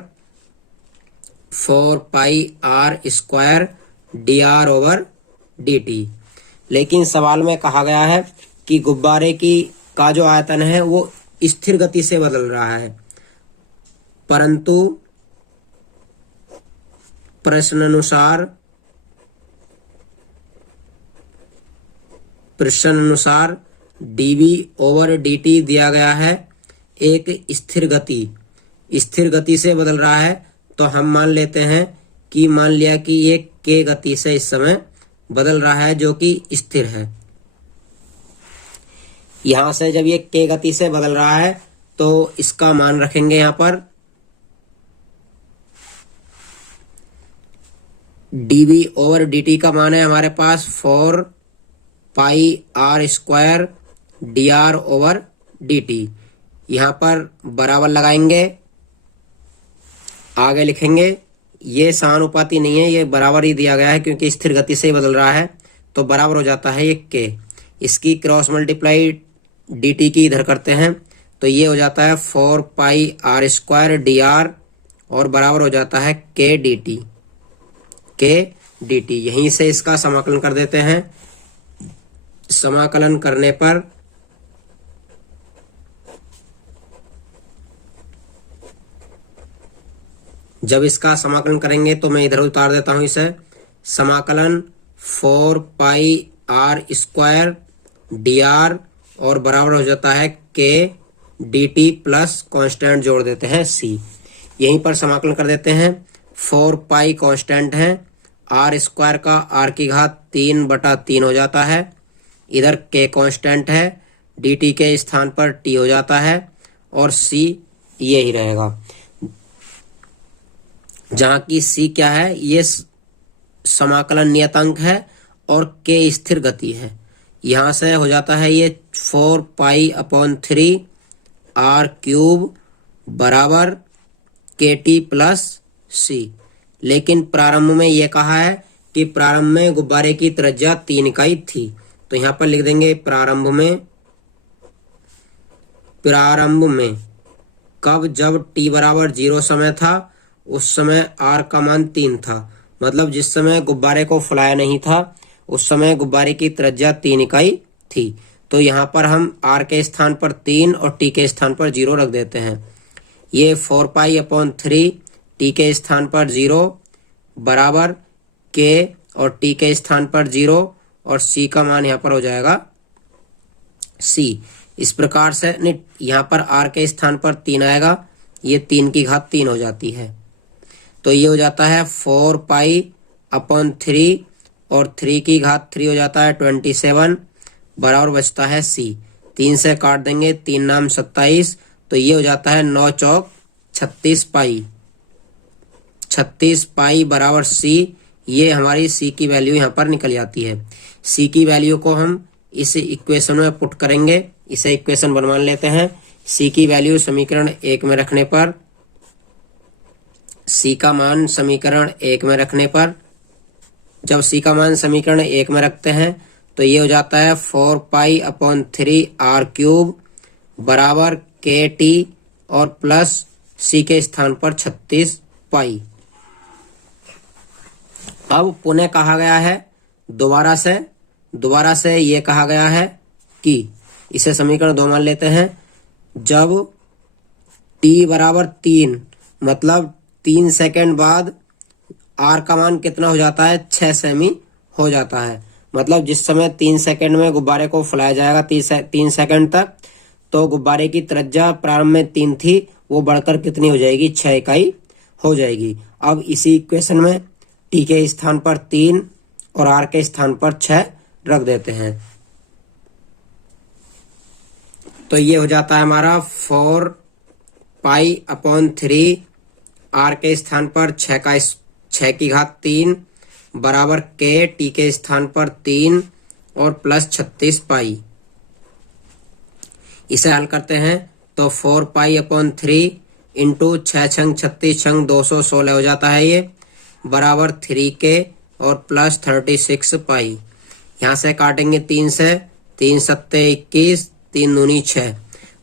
4πr² dr/dt। लेकिन सवाल में कहा गया है कि गुब्बारे का जो आयतन है वो स्थिर गति से बदल रहा है, परंतु प्रश्नानुसार dv/dt दिया गया है एक स्थिर गति से बदल रहा है। तो हम मान लेते हैं कि मान लिया कि ये k गति से इस समय बदल रहा है जो कि स्थिर है। यहां से जब ये k गति से बदल रहा है तो इसका मान रखेंगे यहाँ पर dv ओवर dt का मान है हमारे पास 4 pi r square dr over dt। यहाँ पर बराबर लगाएंगे, आगे लिखेंगे। ये समानुपाती नहीं है, ये बराबर ही दिया गया है क्योंकि स्थिर गति से ही बदल रहा है, तो बराबर हो जाता है ये के। इसकी क्रॉस मल्टीप्लाई dt की इधर करते हैं तो ये हो जाता है 4 पाई आर स्क्वायर dr और बराबर हो जाता है के dt। यहीं से इसका समाकलन कर देते हैं। समाकलन करने पर जब इसका समाकलन करेंगे तो मैं इधर उतार देता हूं इसे। समाकलन 4 पाई आर स्क्वायर dr और बराबर हो जाता है के dt प्लस कांस्टेंट जोड़ देते हैं c। यहीं पर समाकलन कर देते हैं। 4 पाई कांस्टेंट है, आर स्क्वायर का आर की घात 3/3 हो जाता है। इधर के कांस्टेंट है, dt के स्थान पर t हो जाता है और c ये ही रहेगा। जहां की c क्या है, ये समाकलन नियतांक है और k स्थिर गति है। यहां से हो जाता है ये 4 पाई अपॉन 3 आर क्यूब बराबर के टी प्लस सी। लेकिन प्रारंभ में ये कहा है कि प्रारंभ में गुब्बारे की त्रिज्या 3 इकाई थी, तो यहां पर लिख देंगे प्रारंभ में कब, जब t बराबर 0 समय था उस समय r का मान 3 था। मतलब जिस समय गुब्बारे को फुलाया नहीं था उस समय गुब्बारे की त्रिज्या 3 इकाई थी। तो यहाँ पर हम r के स्थान पर 3 और t के स्थान पर 0 रख देते हैं। ये 4 पाई अपॉन 3 t के स्थान पर 0 बराबर k और t के स्थान पर 0 और c का मान यहाँ पर हो जाएगा c। इस प्रकार से नहीं, यहाँ पर r के स्थान पर 3 आएगा, ये 3 की घात 3 हो जाती है। तो ये हो जाता है 4 पाई अपॉन 3 और 3 की घात 3 हो जाता है 27 बराबर बचता है c। 3 से काट देंगे, 3 नाम 27, तो ये हो जाता है 9 चौक 36 पाई। 36 पाई बराबर c। ये हमारी c की वैल्यू यहाँ पर निकल जाती है। c की वैल्यू को हम इस इक्वेशन में पुट करेंगे। इसे इक्वेशन बनवा लेते हैं। c की वैल्यू समीकरण 1 में रखने पर, c का मान समीकरण 1 में रखने पर, जब c का मान समीकरण 1 में रखते हैं तो ये हो जाता है 4 पाई अपॉन 3 आर क्यूब बराबर के टी और प्लस c के स्थान पर 36 पाई। अब पुनः कहा गया है, दोबारा से ये कहा गया है कि इसे समीकरण 2 मान लेते हैं। जब t बराबर 3 मतलब 3 सेकंड बाद r का मान कितना हो जाता है, 6 सेमी हो जाता है। मतलब जिस समय 3 सेकंड में गुब्बारे को फुलाया जाएगा 3 सेकंड तक, तो गुब्बारे की त्रिज्या प्रारंभ में 3 थी, वो बढ़कर कितनी हो जाएगी, 6 इकाई हो जाएगी। अब इसी इक्वेशन में t के स्थान पर 3 और r के स्थान पर 6 रख देते हैं। तो ये हो जाता है हमारा 4 पाई अपॉन 3 r के स्थान पर 6 की घात 3 बराबर के टी के स्थान पर 3 और प्लस 36 पाई। इसे हल करते हैं तो 4 पाई अपॉन 3 इंटू 6 छंग 36 छंग 216 हो जाता है ये बराबर 3 के और प्लस 36 पाई। यहाँ से काटेंगे 3 से, 3 सत्ते 21, 3 दूनी 6,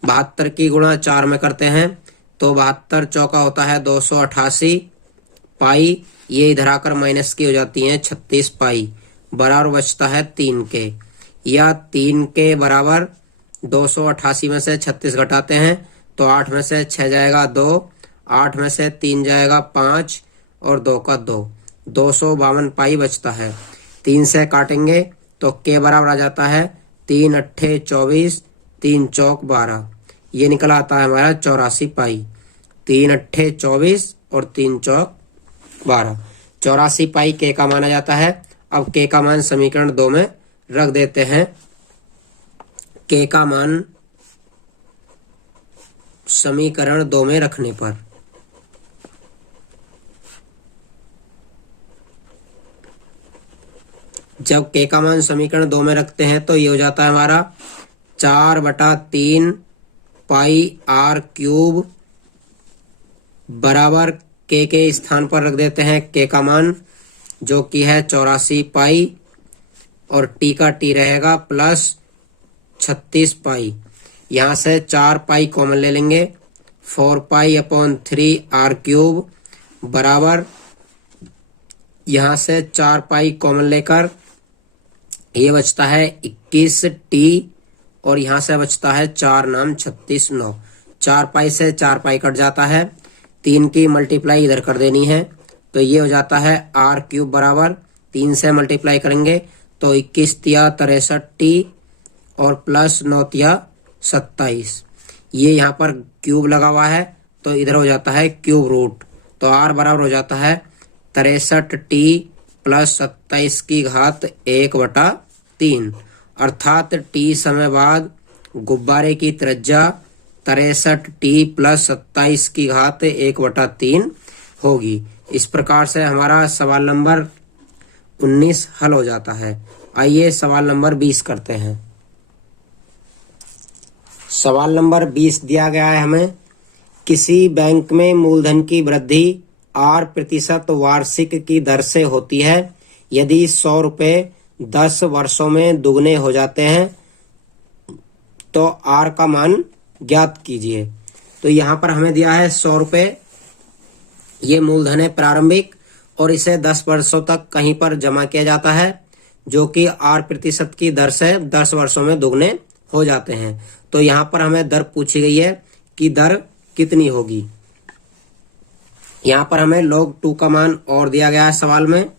72 की गुणा 4 में करते हैं तो 72 चौका होता है 288 पाई। ये इधर आकर माइनस की हो जाती है 36 पाई बराबर बचता है 3 के। या 3 के बराबर 288 में से 36 घटाते हैं तो 8 में से 6 जाएगा 2, 8 में से 3 जाएगा 5 और 2 का 2, 252 पाई बचता है। 3 से काटेंगे तो के बराबर आ जाता है 3 अट्ठे 24, 3 चौक 12, ये निकल आता है हमारा 84 पाई। 3 अट्ठे 24 और 3 चौक 12, 84 पाई के का माना जाता है। अब के का मान समीकरण 2 में रख देते हैं। के का मान समीकरण 2 में रखने पर जब k का मान समीकरण 2 में रखते हैं तो ये हो जाता है हमारा 4/3 पाई r क्यूब बराबर k के स्थान पर रख देते हैं k का मान जो कि है 84 पाई और t का t रहेगा प्लस 36 पाई। यहाँ से 4 पाई कॉमन ले लेंगे, 4 पाई अपॉन 3 r क्यूब बराबर यहाँ से 4 पाई कॉमन लेकर ये बचता है 21t और यहाँ से बचता है 4 नाम 36 9। 4 पाई से 4 पाई कट जाता है, 3 की मल्टीप्लाई इधर कर देनी है तो ये हो जाता है r क्यूब बराबर 3 से मल्टीप्लाई करेंगे तो 21 तिया 63t और प्लस 9 तिया 27। ये यहाँ पर क्यूब लगा हुआ है तो इधर हो जाता है क्यूब रूट, तो r बराबर हो जाता है 63t प्लस 27 की घात 1/3 अर्थात t समय बाद गुब्बारे की त्रिज्या 63t प्लस 27 की घात 1/3 होगी। इस प्रकार से हमारा सवाल नंबर 19 हल हो जाता है। आइए सवाल नंबर 20 करते हैं। सवाल नंबर 20 दिया गया है हमें, किसी बैंक में मूलधन की वृद्धि 8% वार्षिक की दर से होती है। यदि 100 रुपये 10 वर्षों में दुगने हो जाते हैं तो r का मान ज्ञात कीजिए। तो यहाँ पर हमें दिया है 100 रुपये, ये मूलधन है प्रारंभिक और इसे 10 वर्षों तक कहीं पर जमा किया जाता है जो कि 8% की दर से 10 वर्षों में दुगने हो जाते हैं। तो यहाँ पर हमें दर पूछी गई है कि दर कितनी होगी। यहाँ पर हमें log 2 का मान और दिया गया है सवाल में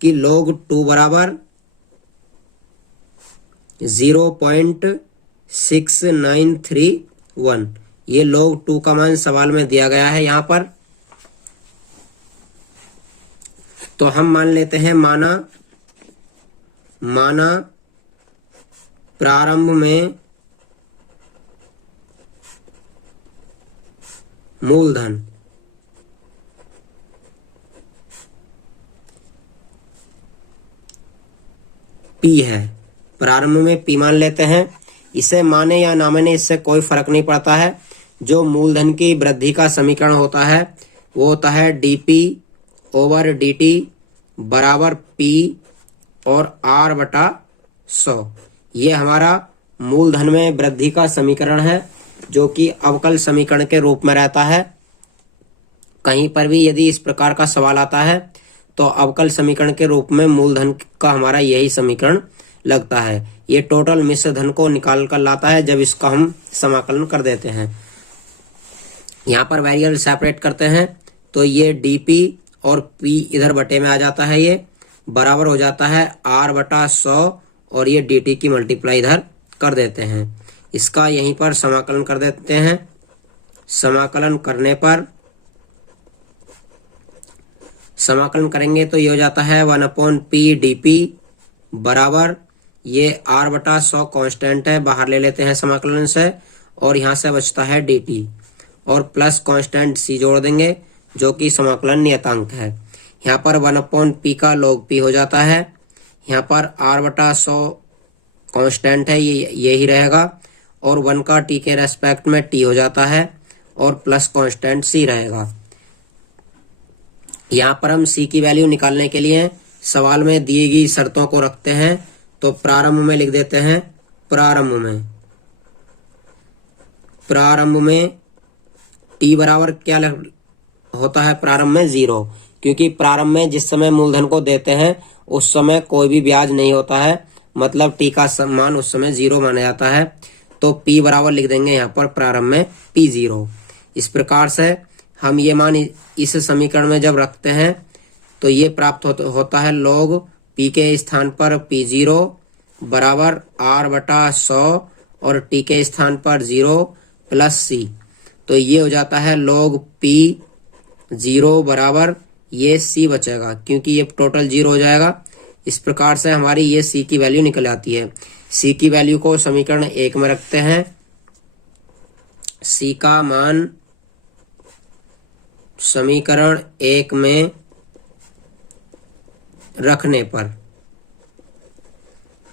कि log 2 बराबर 0.6931। ये log 2 का मान सवाल में दिया गया है यहाँ पर। तो हम मान लेते हैं माना प्रारंभ में मूलधन P है, प्रारंभ में P मान लेते हैं। इसे माने या ना माने इससे कोई फर्क नहीं पड़ता है। जो मूलधन की वृद्धि का समीकरण होता है वो होता है dp ओवर dt बराबर P और r/100। ये हमारा मूलधन में वृद्धि का समीकरण है जो कि अवकल समीकरण के रूप में रहता है। कहीं पर भी यदि इस प्रकार का सवाल आता है तो अवकल समीकरण के रूप में मूलधन का हमारा यही समीकरण लगता है। ये टोटल मिश्र धन को निकाल कर लाता है जब इसका हम समाकलन कर देते हैं। यहाँ पर वेरिएबल सेपरेट करते हैं तो ये dp और p इधर बटे में आ जाता है, ये बराबर हो जाता है r/100 और ये dt की मल्टीप्लाई इधर कर देते हैं। इसका यहीं पर समाकलन कर देते हैं। समाकलन करने पर समाकलन करेंगे तो ये हो जाता है 1/p dp बराबर ये r/100 कांस्टेंट है, बाहर ले लेते हैं समाकलन से और यहाँ से बचता है dt और प्लस कांस्टेंट c जोड़ देंगे जो कि समाकलन नियतांक है। यहाँ पर 1/p का log p हो जाता है। यहाँ पर r/100 कांस्टेंट है, ये यही रहेगा और 1 का t के रेस्पेक्ट में t हो जाता है और प्लस कांस्टेंट c रहेगा। यहाँ पर हम c की वैल्यू निकालने के लिए सवाल में दी गई शर्तों को रखते हैं। तो प्रारंभ में लिख देते हैं प्रारंभ में t बराबर क्या होता है, प्रारंभ में 0, क्योंकि प्रारंभ में जिस समय मूलधन को देते हैं उस समय कोई भी ब्याज नहीं होता है, मतलब t का मान उस समय 0 माना जाता है। तो p बराबर लिख देंगे यहाँ पर प्रारंभ में p0। इस प्रकार से हम ये मान इस समीकरण में जब रखते हैं तो ये प्राप्त होता है log p के स्थान पर p0 बराबर r/100 और t के स्थान पर 0 प्लस c। तो ये हो जाता है log p0 बराबर ये c बचेगा क्योंकि ये टोटल 0 हो जाएगा। इस प्रकार से हमारी ये c की वैल्यू निकल आती है। c की वैल्यू को समीकरण 1 में रखते हैं। c का मान समीकरण 1 में रखने पर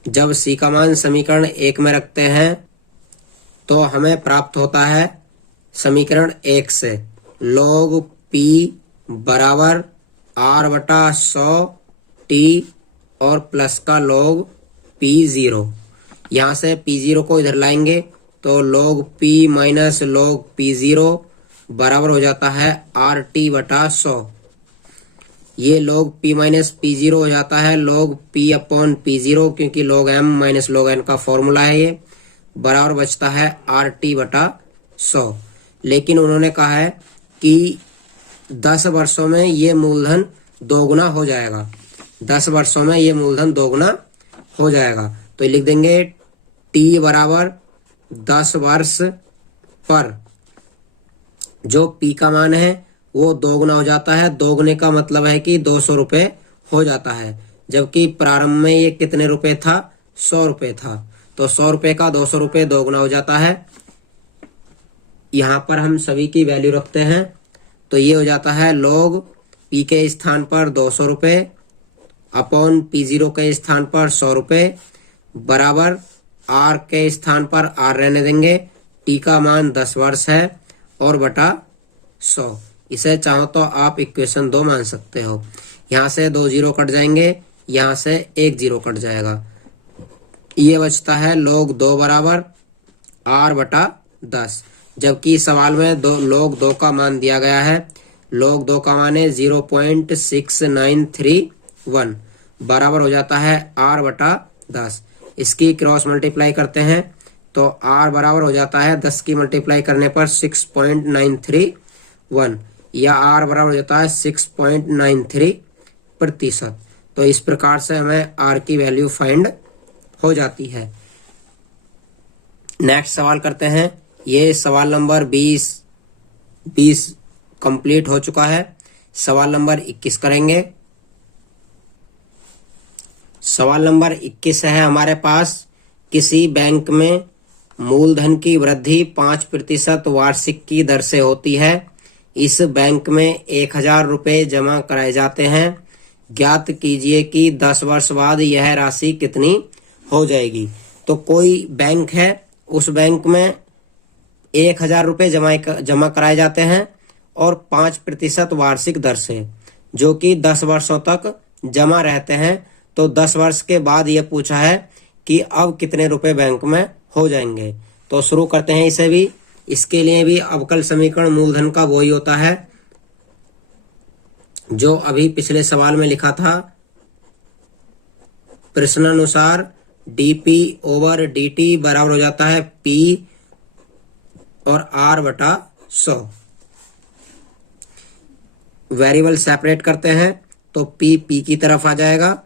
जब सी का मान समीकरण 1 में रखते हैं तो हमें प्राप्त होता है समीकरण 1 से log p बराबर r/100 t और प्लस का log p0। यहाँ से p0 को इधर लाएंगे तो log p minus log p0 बराबर हो जाता है RT/100। ये log p माइनस p0 हो जाता है log p अपॉन p0, क्योंकि log m minus log n का फॉर्मूला है ये, बराबर बचता है RT/100। लेकिन उन्होंने कहा है कि 10 वर्षों में ये मूलधन दोगुना हो जाएगा। 10 वर्षों में ये मूलधन दोगुना हो जाएगा तो लिख देंगे t बराबर 10 वर्ष पर जो p का मान है वो दोगुना हो जाता है। दोगुने का मतलब है कि 200 रुपये हो जाता है, जबकि प्रारंभ में ये कितने रुपए था, 100 रुपये था। तो 100 रुपये का 200 रुपये दोगुना हो जाता है। यहाँ पर हम सभी की वैल्यू रखते हैं तो ये हो जाता है log p के स्थान पर 200 रुपये अपॉन p0 के स्थान पर 100 रुपये बराबर r के स्थान पर r रहने देंगे, t का मान 10 वर्ष है और बटा 100। इसे चाहो तो आप इक्वेशन 2 मान सकते हो। यहाँ से 2 जीरो कट जाएंगे, यहाँ से 1 जीरो कट जाएगा। ये बचता है log 2 बराबर r/10, जबकि सवाल में log 2 का मान दिया गया है। log 2 का मान है 0.6931 बराबर हो जाता है r/10। इसकी क्रॉस मल्टीप्लाई करते हैं तो r बराबर हो जाता है 10 की मल्टीप्लाई करने पर 6.931 या r बराबर हो जाता है 6.93%। तो इस प्रकार से हमें r की वैल्यू फाइंड हो जाती है। नेक्स्ट सवाल करते हैं। ये सवाल नंबर 20 कंप्लीट हो चुका है। सवाल नंबर 21 करेंगे। सवाल नंबर 21 है हमारे पास, किसी बैंक में मूलधन की वृद्धि 5% वार्षिक की दर से होती है। इस बैंक में 1000 रुपये जमा कराए जाते हैं। ज्ञात कीजिए कि 10 वर्ष बाद यह राशि कितनी हो जाएगी। तो कोई बैंक है, उस बैंक में 1000 रुपये जमा कराए जाते हैं और 5% वार्षिक दर से, जो कि 10 वर्षों तक जमा रहते हैं। तो 10 वर्ष के बाद ये पूछा है कि अब कितने रुपए बैंक में हो जाएंगे। तो शुरू करते हैं इसे भी। इसके लिए भी अवकल समीकरण मूलधन का वही होता है जो अभी पिछले सवाल में लिखा था। प्रश्नानुसार dp/dt बराबर हो जाता है p और r/100। वेरिएबल सेपरेट करते हैं तो p की तरफ आ जाएगा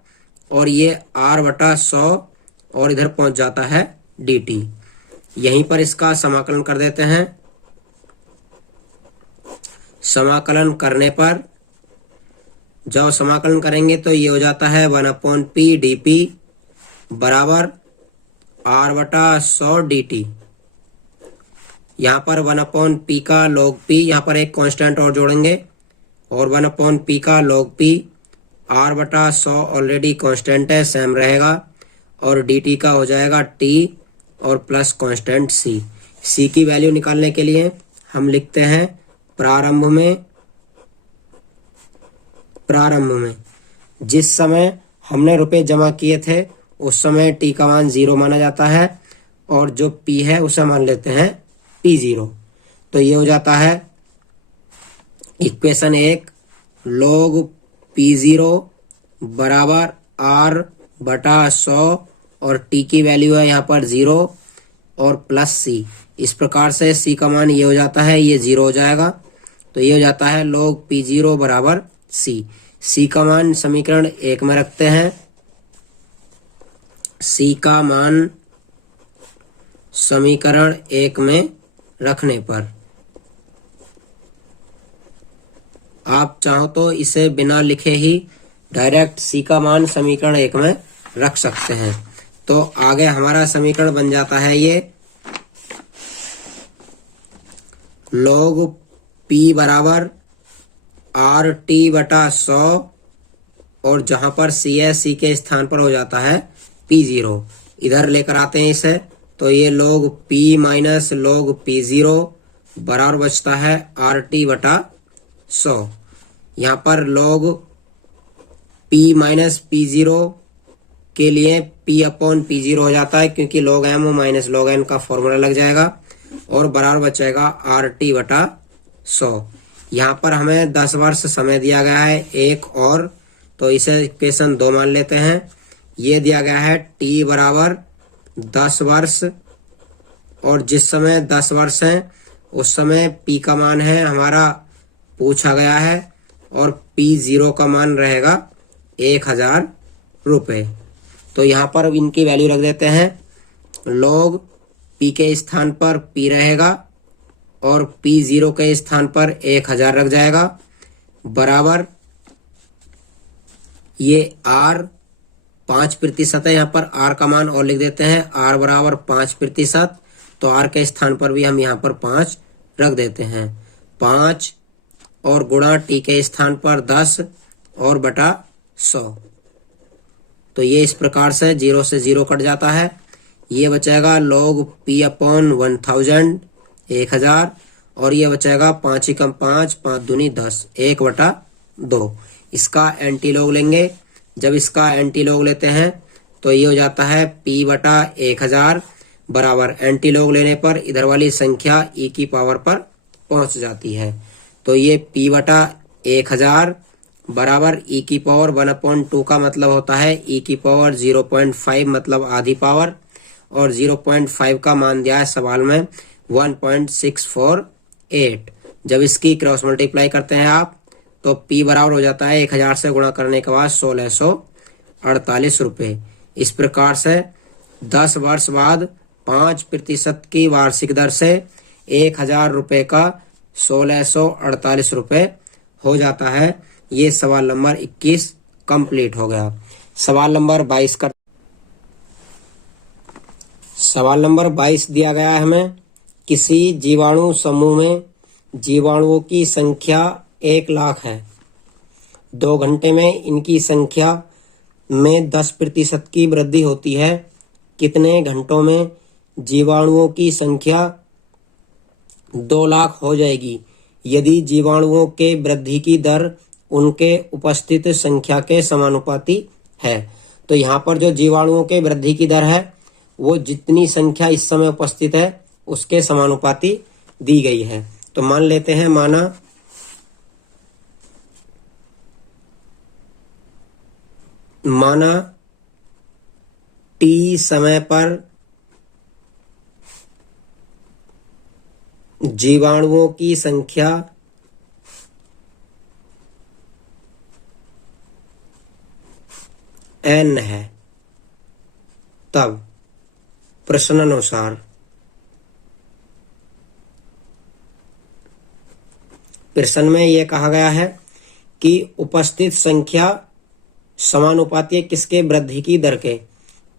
और ये r/100 और इधर पहुंच जाता है dt। यहीं पर इसका समाकलन कर देते हैं। समाकलन करने पर जब समाकलन करेंगे तो ये हो जाता है 1/p dp बराबर r/100 dt। यहाँ पर 1/p का log p, यहाँ पर एक कांस्टेंट और जोड़ेंगे और 1/p का log p, r/100 already constant है, सेम रहेगा, और dt का हो जाएगा t और प्लस कांस्टेंट c। c की वैल्यू निकालने के लिए हम लिखते हैं प्रारंभ में जिस समय हमने रुपए जमा किए थे उस समय t का मान 0 माना जाता है और जो p है उसे मान लेते हैं p0। तो ये हो जाता है इक्वेशन 1 log p0 बराबर r/100 और t की वैल्यू है यहाँ पर 0 और प्लस c। इस प्रकार से c का मान ये हो जाता है, ये 0 हो जाएगा। तो ये हो जाता है log p0 बराबर c। c का मान समीकरण 1 में रखते हैं। c का मान समीकरण 1 में रखने पर आप चाहो तो इसे बिना लिखे ही डायरेक्ट c का मान समीकरण 1 में रख सकते हैं। तो आगे हमारा समीकरण बन जाता है ये log p बराबर RT/100 और जहां पर c है c के स्थान पर हो जाता है P0 इधर लेकर आते हैं इसे, तो ये log P minus log P0 बराबर बचता है RT बटा 100। यहाँ पर log P माइनस P0 के लिए P अपॉन P0 हो जाता है, क्योंकि log M minus log N का फॉर्मूला लग जाएगा और बराबर बचेगा RT बटा 100। यहाँ पर हमें 10 वर्ष समय दिया गया है एक और, तो इसे इक्वेशन 2 मान लेते हैं। ये दिया गया है T बराबर 10 वर्ष, और जिस समय 10 वर्ष है उस समय P का मान है हमारा पूछा गया है, और P0 का मान रहेगा 1000 रुपये। तो यहाँ पर इनकी वैल्यू रख देते हैं। log P के स्थान पर P रहेगा और P0 के स्थान पर 1000 रख जाएगा, बराबर ये R 5% है। यहाँ पर R का मान और लिख देते हैं, R बराबर 5%, तो R के स्थान पर भी हम यहाँ पर 5 रख देते हैं। 5 और गुणा T के स्थान पर 10 और बटा 100। तो ये इस प्रकार से 0 से 0 कट जाता है। ये बचेगा log P अपॉन 1000 1000, और ये बचेगा 5 एकम 5 5 दूनी 10 1 बटा 2। इसका एंटी लॉग लेंगे। जब इसका एंटी लॉग लेते हैं तो ये हो जाता है P बटा 1000 बराबर एंटी लॉग लेने पर इधर वाली संख्या e की पावर पर पहुंच जाती है। तो ये P बटा 1000 बराबर e की पावर 1/2 का मतलब होता है e की पावर 0.5 मतलब आधी पावर, और 0.5 का मान दिया है सवाल में 1.648। जब इसकी क्रॉस मल्टीप्लाई करते हैं आप तो P बराबर हो जाता है 1000 से गुणा करने के बाद 1648 रुपये। इस प्रकार से 10 वर्ष बाद 5% की वार्षिक दर से 1000 रुपये का 1648 रुपये हो जाता है। ये सवाल नंबर 21 कंप्लीट हो गया। सवाल नंबर 22 का सवाल नंबर 22 दिया गया है हमें। किसी जीवाणु समूह में जीवाणुओं की संख्या 1 लाख है। 2 घंटे में इनकी संख्या में 10% की वृद्धि होती है। कितने घंटों में जीवाणुओं की संख्या 2 लाख हो जाएगी यदि जीवाणुओं के वृद्धि की दर उनके उपस्थित संख्या के समानुपाती है। तो यहाँ पर जो जीवाणुओं के वृद्धि की दर है वो जितनी संख्या इस समय उपस्थित है उसके समानुपाती दी गई है। तो मान लेते हैं माना T समय पर जीवाणुओं की संख्या n है, तब प्रश्नानुसार प्रश्न में यह कहा गया है कि उपस्थित संख्या समानुपाती है किसके? वृद्धि की दर के।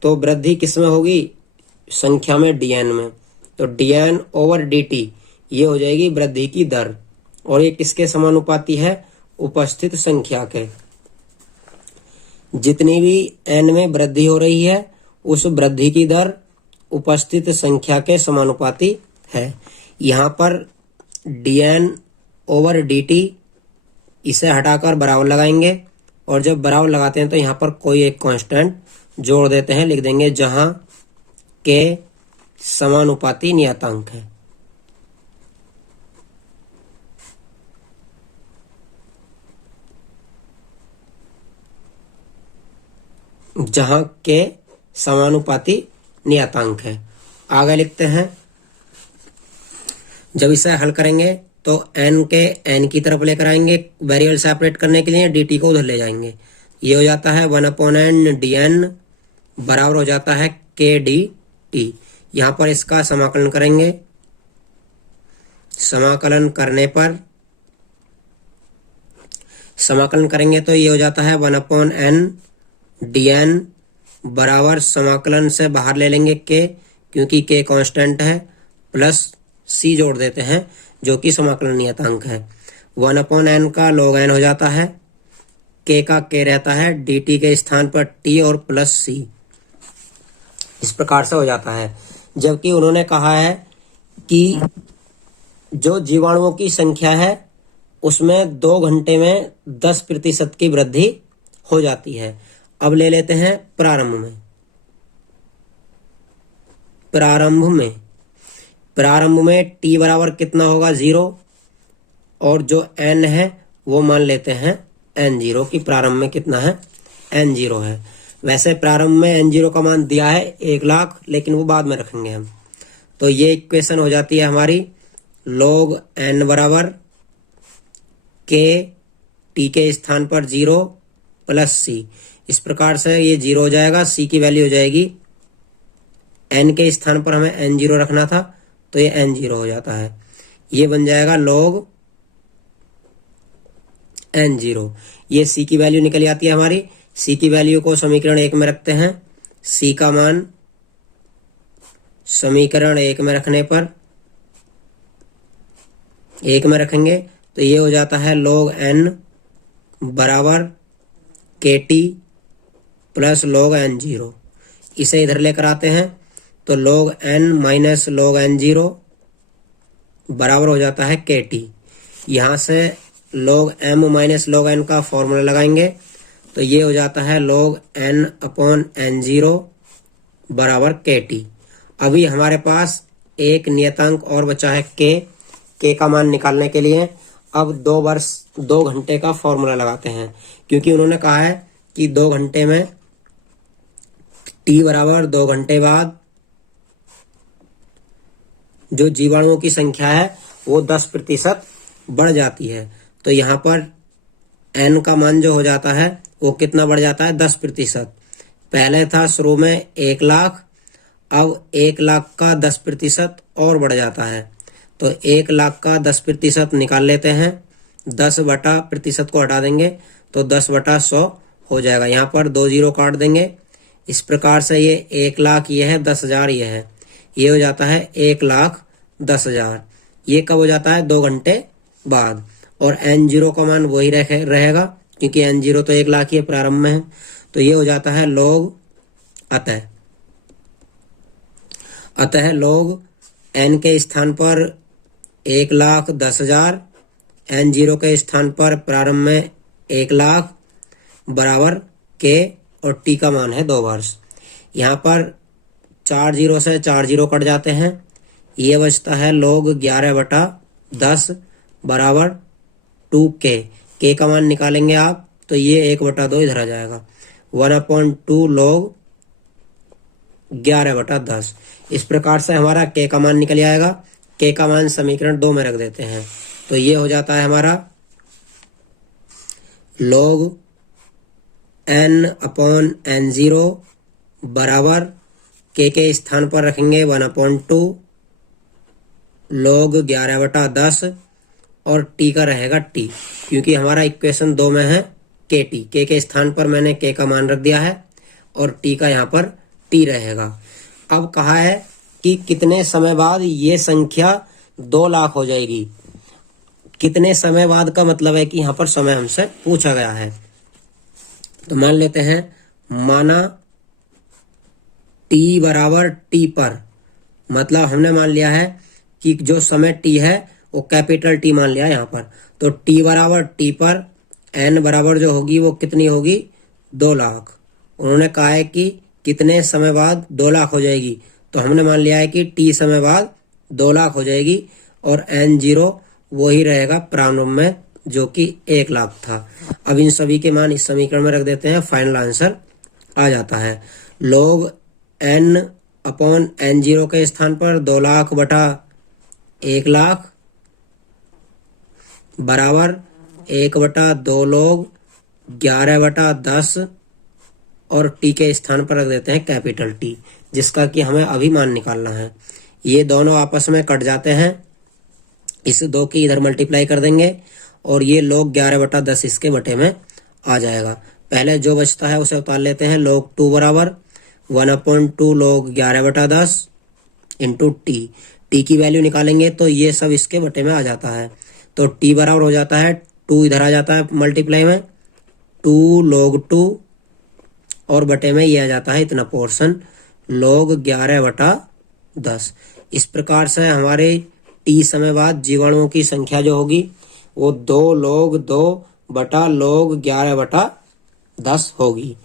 तो वृद्धि किस में होगी? संख्या में dn में। तो dn ओवर dt ये हो जाएगी वृद्धि की दर, और ये किसके समानुपाती है? उपस्थित संख्या के। जितनी भी n में वृद्धि हो रही है उस वृद्धि की दर उपस्थित संख्या के समानुपाती है। यहाँ पर dn ओवर dt इसे हटाकर बराबर लगाएंगे, और जब बराबर लगाते हैं तो यहाँ पर कोई एक कांस्टेंट जोड़ देते हैं, लिख देंगे जहां के समानुपाती नियतांक है। जहां के समानुपाती नियतांक है। आगे लिखते हैं, जब इसे हल करेंगे तो n के n की तरफ लेकर आएंगे वेरिएबल सेपरेट करने के लिए, dt को उधर ले जाएंगे। ये हो जाता है 1/n dn बराबर हो जाता है k dt। यहाँ पर इसका समाकलन करेंगे। समाकलन करेंगे तो ये हो जाता है 1/n dn बराबर समाकलन से बाहर ले लेंगे k, क्योंकि k कांस्टेंट है, प्लस c जोड़ देते हैं जो कि समाकलन नियतांक है। 1/n का log n हो जाता है, k का k रहता है, dt के स्थान पर t और प्लस c। इस प्रकार से हो जाता है। जबकि उन्होंने कहा है कि जो जीवाणुओं की संख्या है उसमें 2 घंटे में 10% की वृद्धि हो जाती है। अब ले लेते हैं प्रारंभ में। प्रारंभ में t बराबर कितना होगा 0, और जो n है वो मान लेते हैं n0 की प्रारंभ में कितना है n0 है। वैसे प्रारंभ में n0 का मान दिया है 1,00,000, लेकिन वो बाद में रखेंगे हम। तो ये इक्वेशन हो जाती है हमारी log n बराबर k t के स्थान पर 0 प्लस c। इस प्रकार से ये 0 हो जाएगा, c की वैल्यू हो जाएगी, n के स्थान पर हमें n0 रखना था तो ये n0 हो जाता है। ये बन जाएगा log n0। ये c की वैल्यू निकल आती है हमारी। c की वैल्यू को समीकरण 1 में रखते हैं। c का मान समीकरण 1 में रखने पर 1 में रखेंगे तो ये हो जाता है log n बराबर kt प्लस log n0। इसे इधर लेकर आते हैं तो log n minus log n0 बराबर हो जाता है kt। यहाँ से log m minus log n का फॉर्मूला लगाएंगे तो ये हो जाता है log n अपॉन n0 बराबर kt। अभी हमारे पास एक नियतांक और बचा है k का मान निकालने के लिए। अब 2 घंटे का फॉर्मूला लगाते हैं, क्योंकि उन्होंने कहा है कि 2 घंटे में t बराबर 2 घंटे बाद जो जीवाणुओं की संख्या है वो 10% बढ़ जाती है। तो यहाँ पर n का मान जो हो जाता है वो कितना बढ़ जाता है 10%। पहले था शुरू में 1,00,000, अब 1,00,000 का 10% और बढ़ जाता है। तो 1,00,000 का 10% निकाल लेते हैं, 10 बटा प्रतिशत को हटा देंगे तो 10/100 हो जाएगा। यहाँ पर 2 0 काट देंगे। इस प्रकार से ये 1,00,000 ये है, 10,000 ये है, ये हो जाता है 1,10,000। ये कब हो जाता है 2 घंटे बाद। और n0 का मान वही रहेगा, क्योंकि n0 तो 1,00,000 ही प्रारंभ में है। तो ये हो जाता है log अतः log n के स्थान पर 1,10,000, n0 के स्थान पर प्रारंभ में 1,00,000 बराबर k और t का मान है 2 वर्ष। यहाँ पर 4 0 से 4 0 कट जाते हैं। ये बचता है log 11/10 बराबर 2k। k का मान निकालेंगे आप तो ये 1/2 इधर आ जाएगा, 1/2 log 11/10। इस प्रकार से हमारा k का मान निकल आएगा। k का मान समीकरण 2 में रख देते हैं तो ये हो जाता है हमारा log n अपॉन n0 बराबर k के स्थान पर रखेंगे 1/2 log 11/10 और t का रहेगा t, क्योंकि हमारा इक्वेशन 2 में है kt। k के स्थान पर मैंने k का मान रख दिया है और t का यहाँ पर t रहेगा। अब कहा है कि कितने समय बाद ये संख्या 2,00,000 हो जाएगी। कितने समय बाद का मतलब है कि यहाँ पर समय हमसे पूछा गया है। तो मान लेते हैं, माना t बराबर t पर, मतलब हमने मान लिया है कि जो समय t है वो कैपिटल T मान लिया यहाँ पर। तो t बराबर t पर n बराबर जो होगी वो कितनी होगी 2,00,000। उन्होंने कहा है कि कितने समय बाद 2,00,000 हो जाएगी, तो हमने मान लिया है कि t समय बाद 2,00,000 हो जाएगी और n0 वही रहेगा प्रारंभ में जो कि 1,00,000 था। अब इन सभी के मान इस समीकरण में रख देते हैं, फाइनल आंसर आ जाता है। log n अपॉन n0 के स्थान पर 2,00,000 बटा 1,00,000 बराबर 1/2 log 11/10 और t के स्थान पर रख देते हैं कैपिटल T, जिसका कि हमें अभी मान निकालना है। ये दोनों आपस में कट जाते हैं, इस 2 की इधर मल्टीप्लाई कर देंगे और ये log 11/10 इसके बटे में आ जाएगा। पहले जो बचता है उसे उतार लेते हैं। log 2 बराबर 1/2 log 11/10 इंटू t की वैल्यू निकालेंगे तो ये सब इसके बटे में आ जाता है। तो t बराबर हो जाता है 2 इधर आ जाता है मल्टीप्लाई में 2 log 2 और बटे में ये आ जाता है इतना पोर्शन log 11/10। इस प्रकार से हमारे t समय बाद जीवाणुओं की संख्या जो होगी वो 2 log 2/log 11/10 होगी।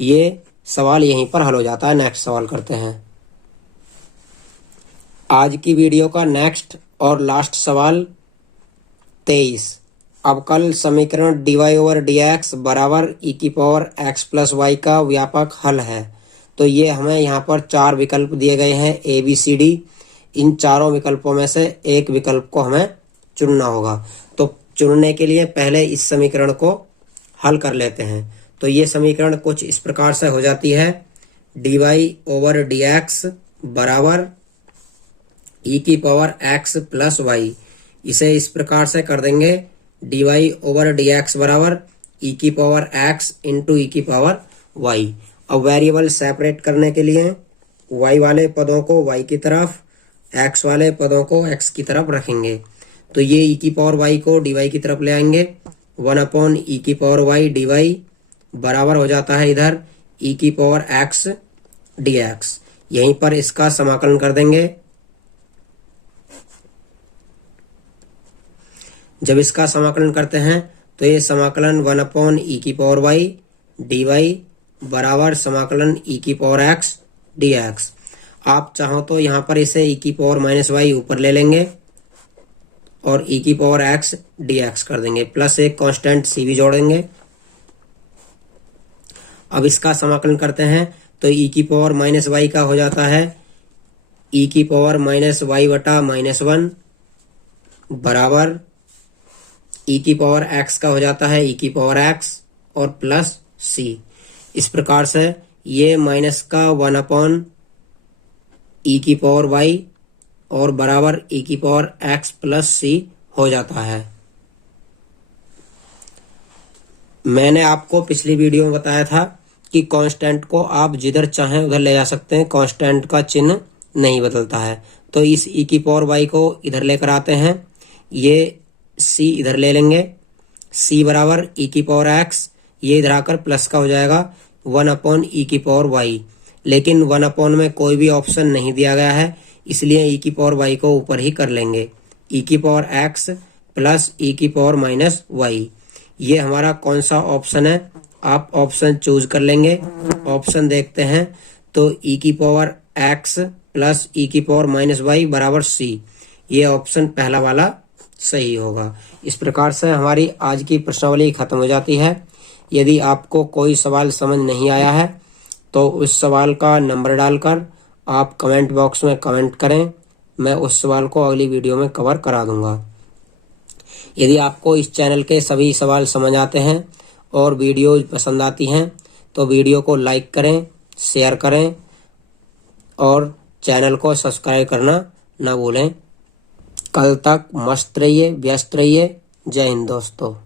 ये सवाल यहीं पर हल हो जाता है। नेक्स्ट सवाल करते हैं। आज की वीडियो का नेक्स्ट और लास्ट सवाल 23। अवकल समीकरण dy/dx बराबर e⁻x+y का व्यापक हल है। तो ये हमें यहाँ पर 4 विकल्प दिए गए हैं A B C D। इन चारों विकल्पों में से एक विकल्प को हमें चुनना होगा। तो चुनने के लिए पहले इस समीकरण को हल कर लेते हैं। तो ये समीकरण कुछ इस प्रकार से हो जाती है। dy/dx बराबर e⁻x+y। इसे इस प्रकार से कर देंगे dy/dx बराबर e⁻x इंटू e⁻y। अब वेरिएबल सेपरेट करने के लिए y वाले पदों को y की तरफ, x वाले पदों को x की तरफ रखेंगे। तो ये e⁻y को dy की तरफ ले आएंगे। 1/e⁻y dy बराबर हो जाता है इधर e⁻x dx। यहीं पर इसका समाकलन कर देंगे। जब इसका समाकलन करते हैं तो ये समाकलन 1/e⁻y dy बराबर समाकलन e⁻x dx। आप चाहो तो यहाँ पर इसे e⁻−y ऊपर ले लेंगे और e⁻x dx कर देंगे, प्लस एक कांस्टेंट c भी जोड़ेंगे। अब इसका समाकलन करते हैं तो e⁻−y का हो जाता है e⁻−y/-1 बराबर e⁻x का हो जाता है e⁻x और प्लस c। इस प्रकार से ये माइनस का 1/e⁻y और बराबर e⁻x प्लस c हो जाता है। मैंने आपको पिछली वीडियो में बताया था कि कांस्टेंट को आप जिधर चाहें उधर ले जा सकते हैं, कांस्टेंट का चिन्ह नहीं बदलता है। तो इस e⁻y को इधर लेकर आते हैं, ये c इधर ले लेंगे, c बराबर e⁻x, ये इधर आकर प्लस का हो जाएगा 1/e⁻y। लेकिन 1/ में कोई भी ऑप्शन नहीं दिया गया है, इसलिए e⁻y को ऊपर ही कर लेंगे e⁻x प्लस e⁻−y। ये हमारा कौन सा ऑप्शन है, आप ऑप्शन चूज कर लेंगे। ऑप्शन देखते हैं तो e⁻x प्लस e⁻−y बराबर c। ये ऑप्शन पहला वाला सही होगा। इस प्रकार से हमारी आज की प्रश्नावली खत्म हो जाती है। यदि आपको कोई सवाल समझ नहीं आया है तो उस सवाल का नंबर डालकर आप कमेंट बॉक्स में कमेंट करें, मैं उस सवाल को अगली वीडियो में कवर करा दूंगा। यदि आपको इस चैनल के सभी सवाल समझ आते हैं और वीडियो पसंद आती हैं तो वीडियो को लाइक करें, शेयर करें और चैनल को सब्सक्राइब करना ना भूलें। कल तक मस्त रहिए, व्यस्त रहिए। जय हिंद दोस्तों।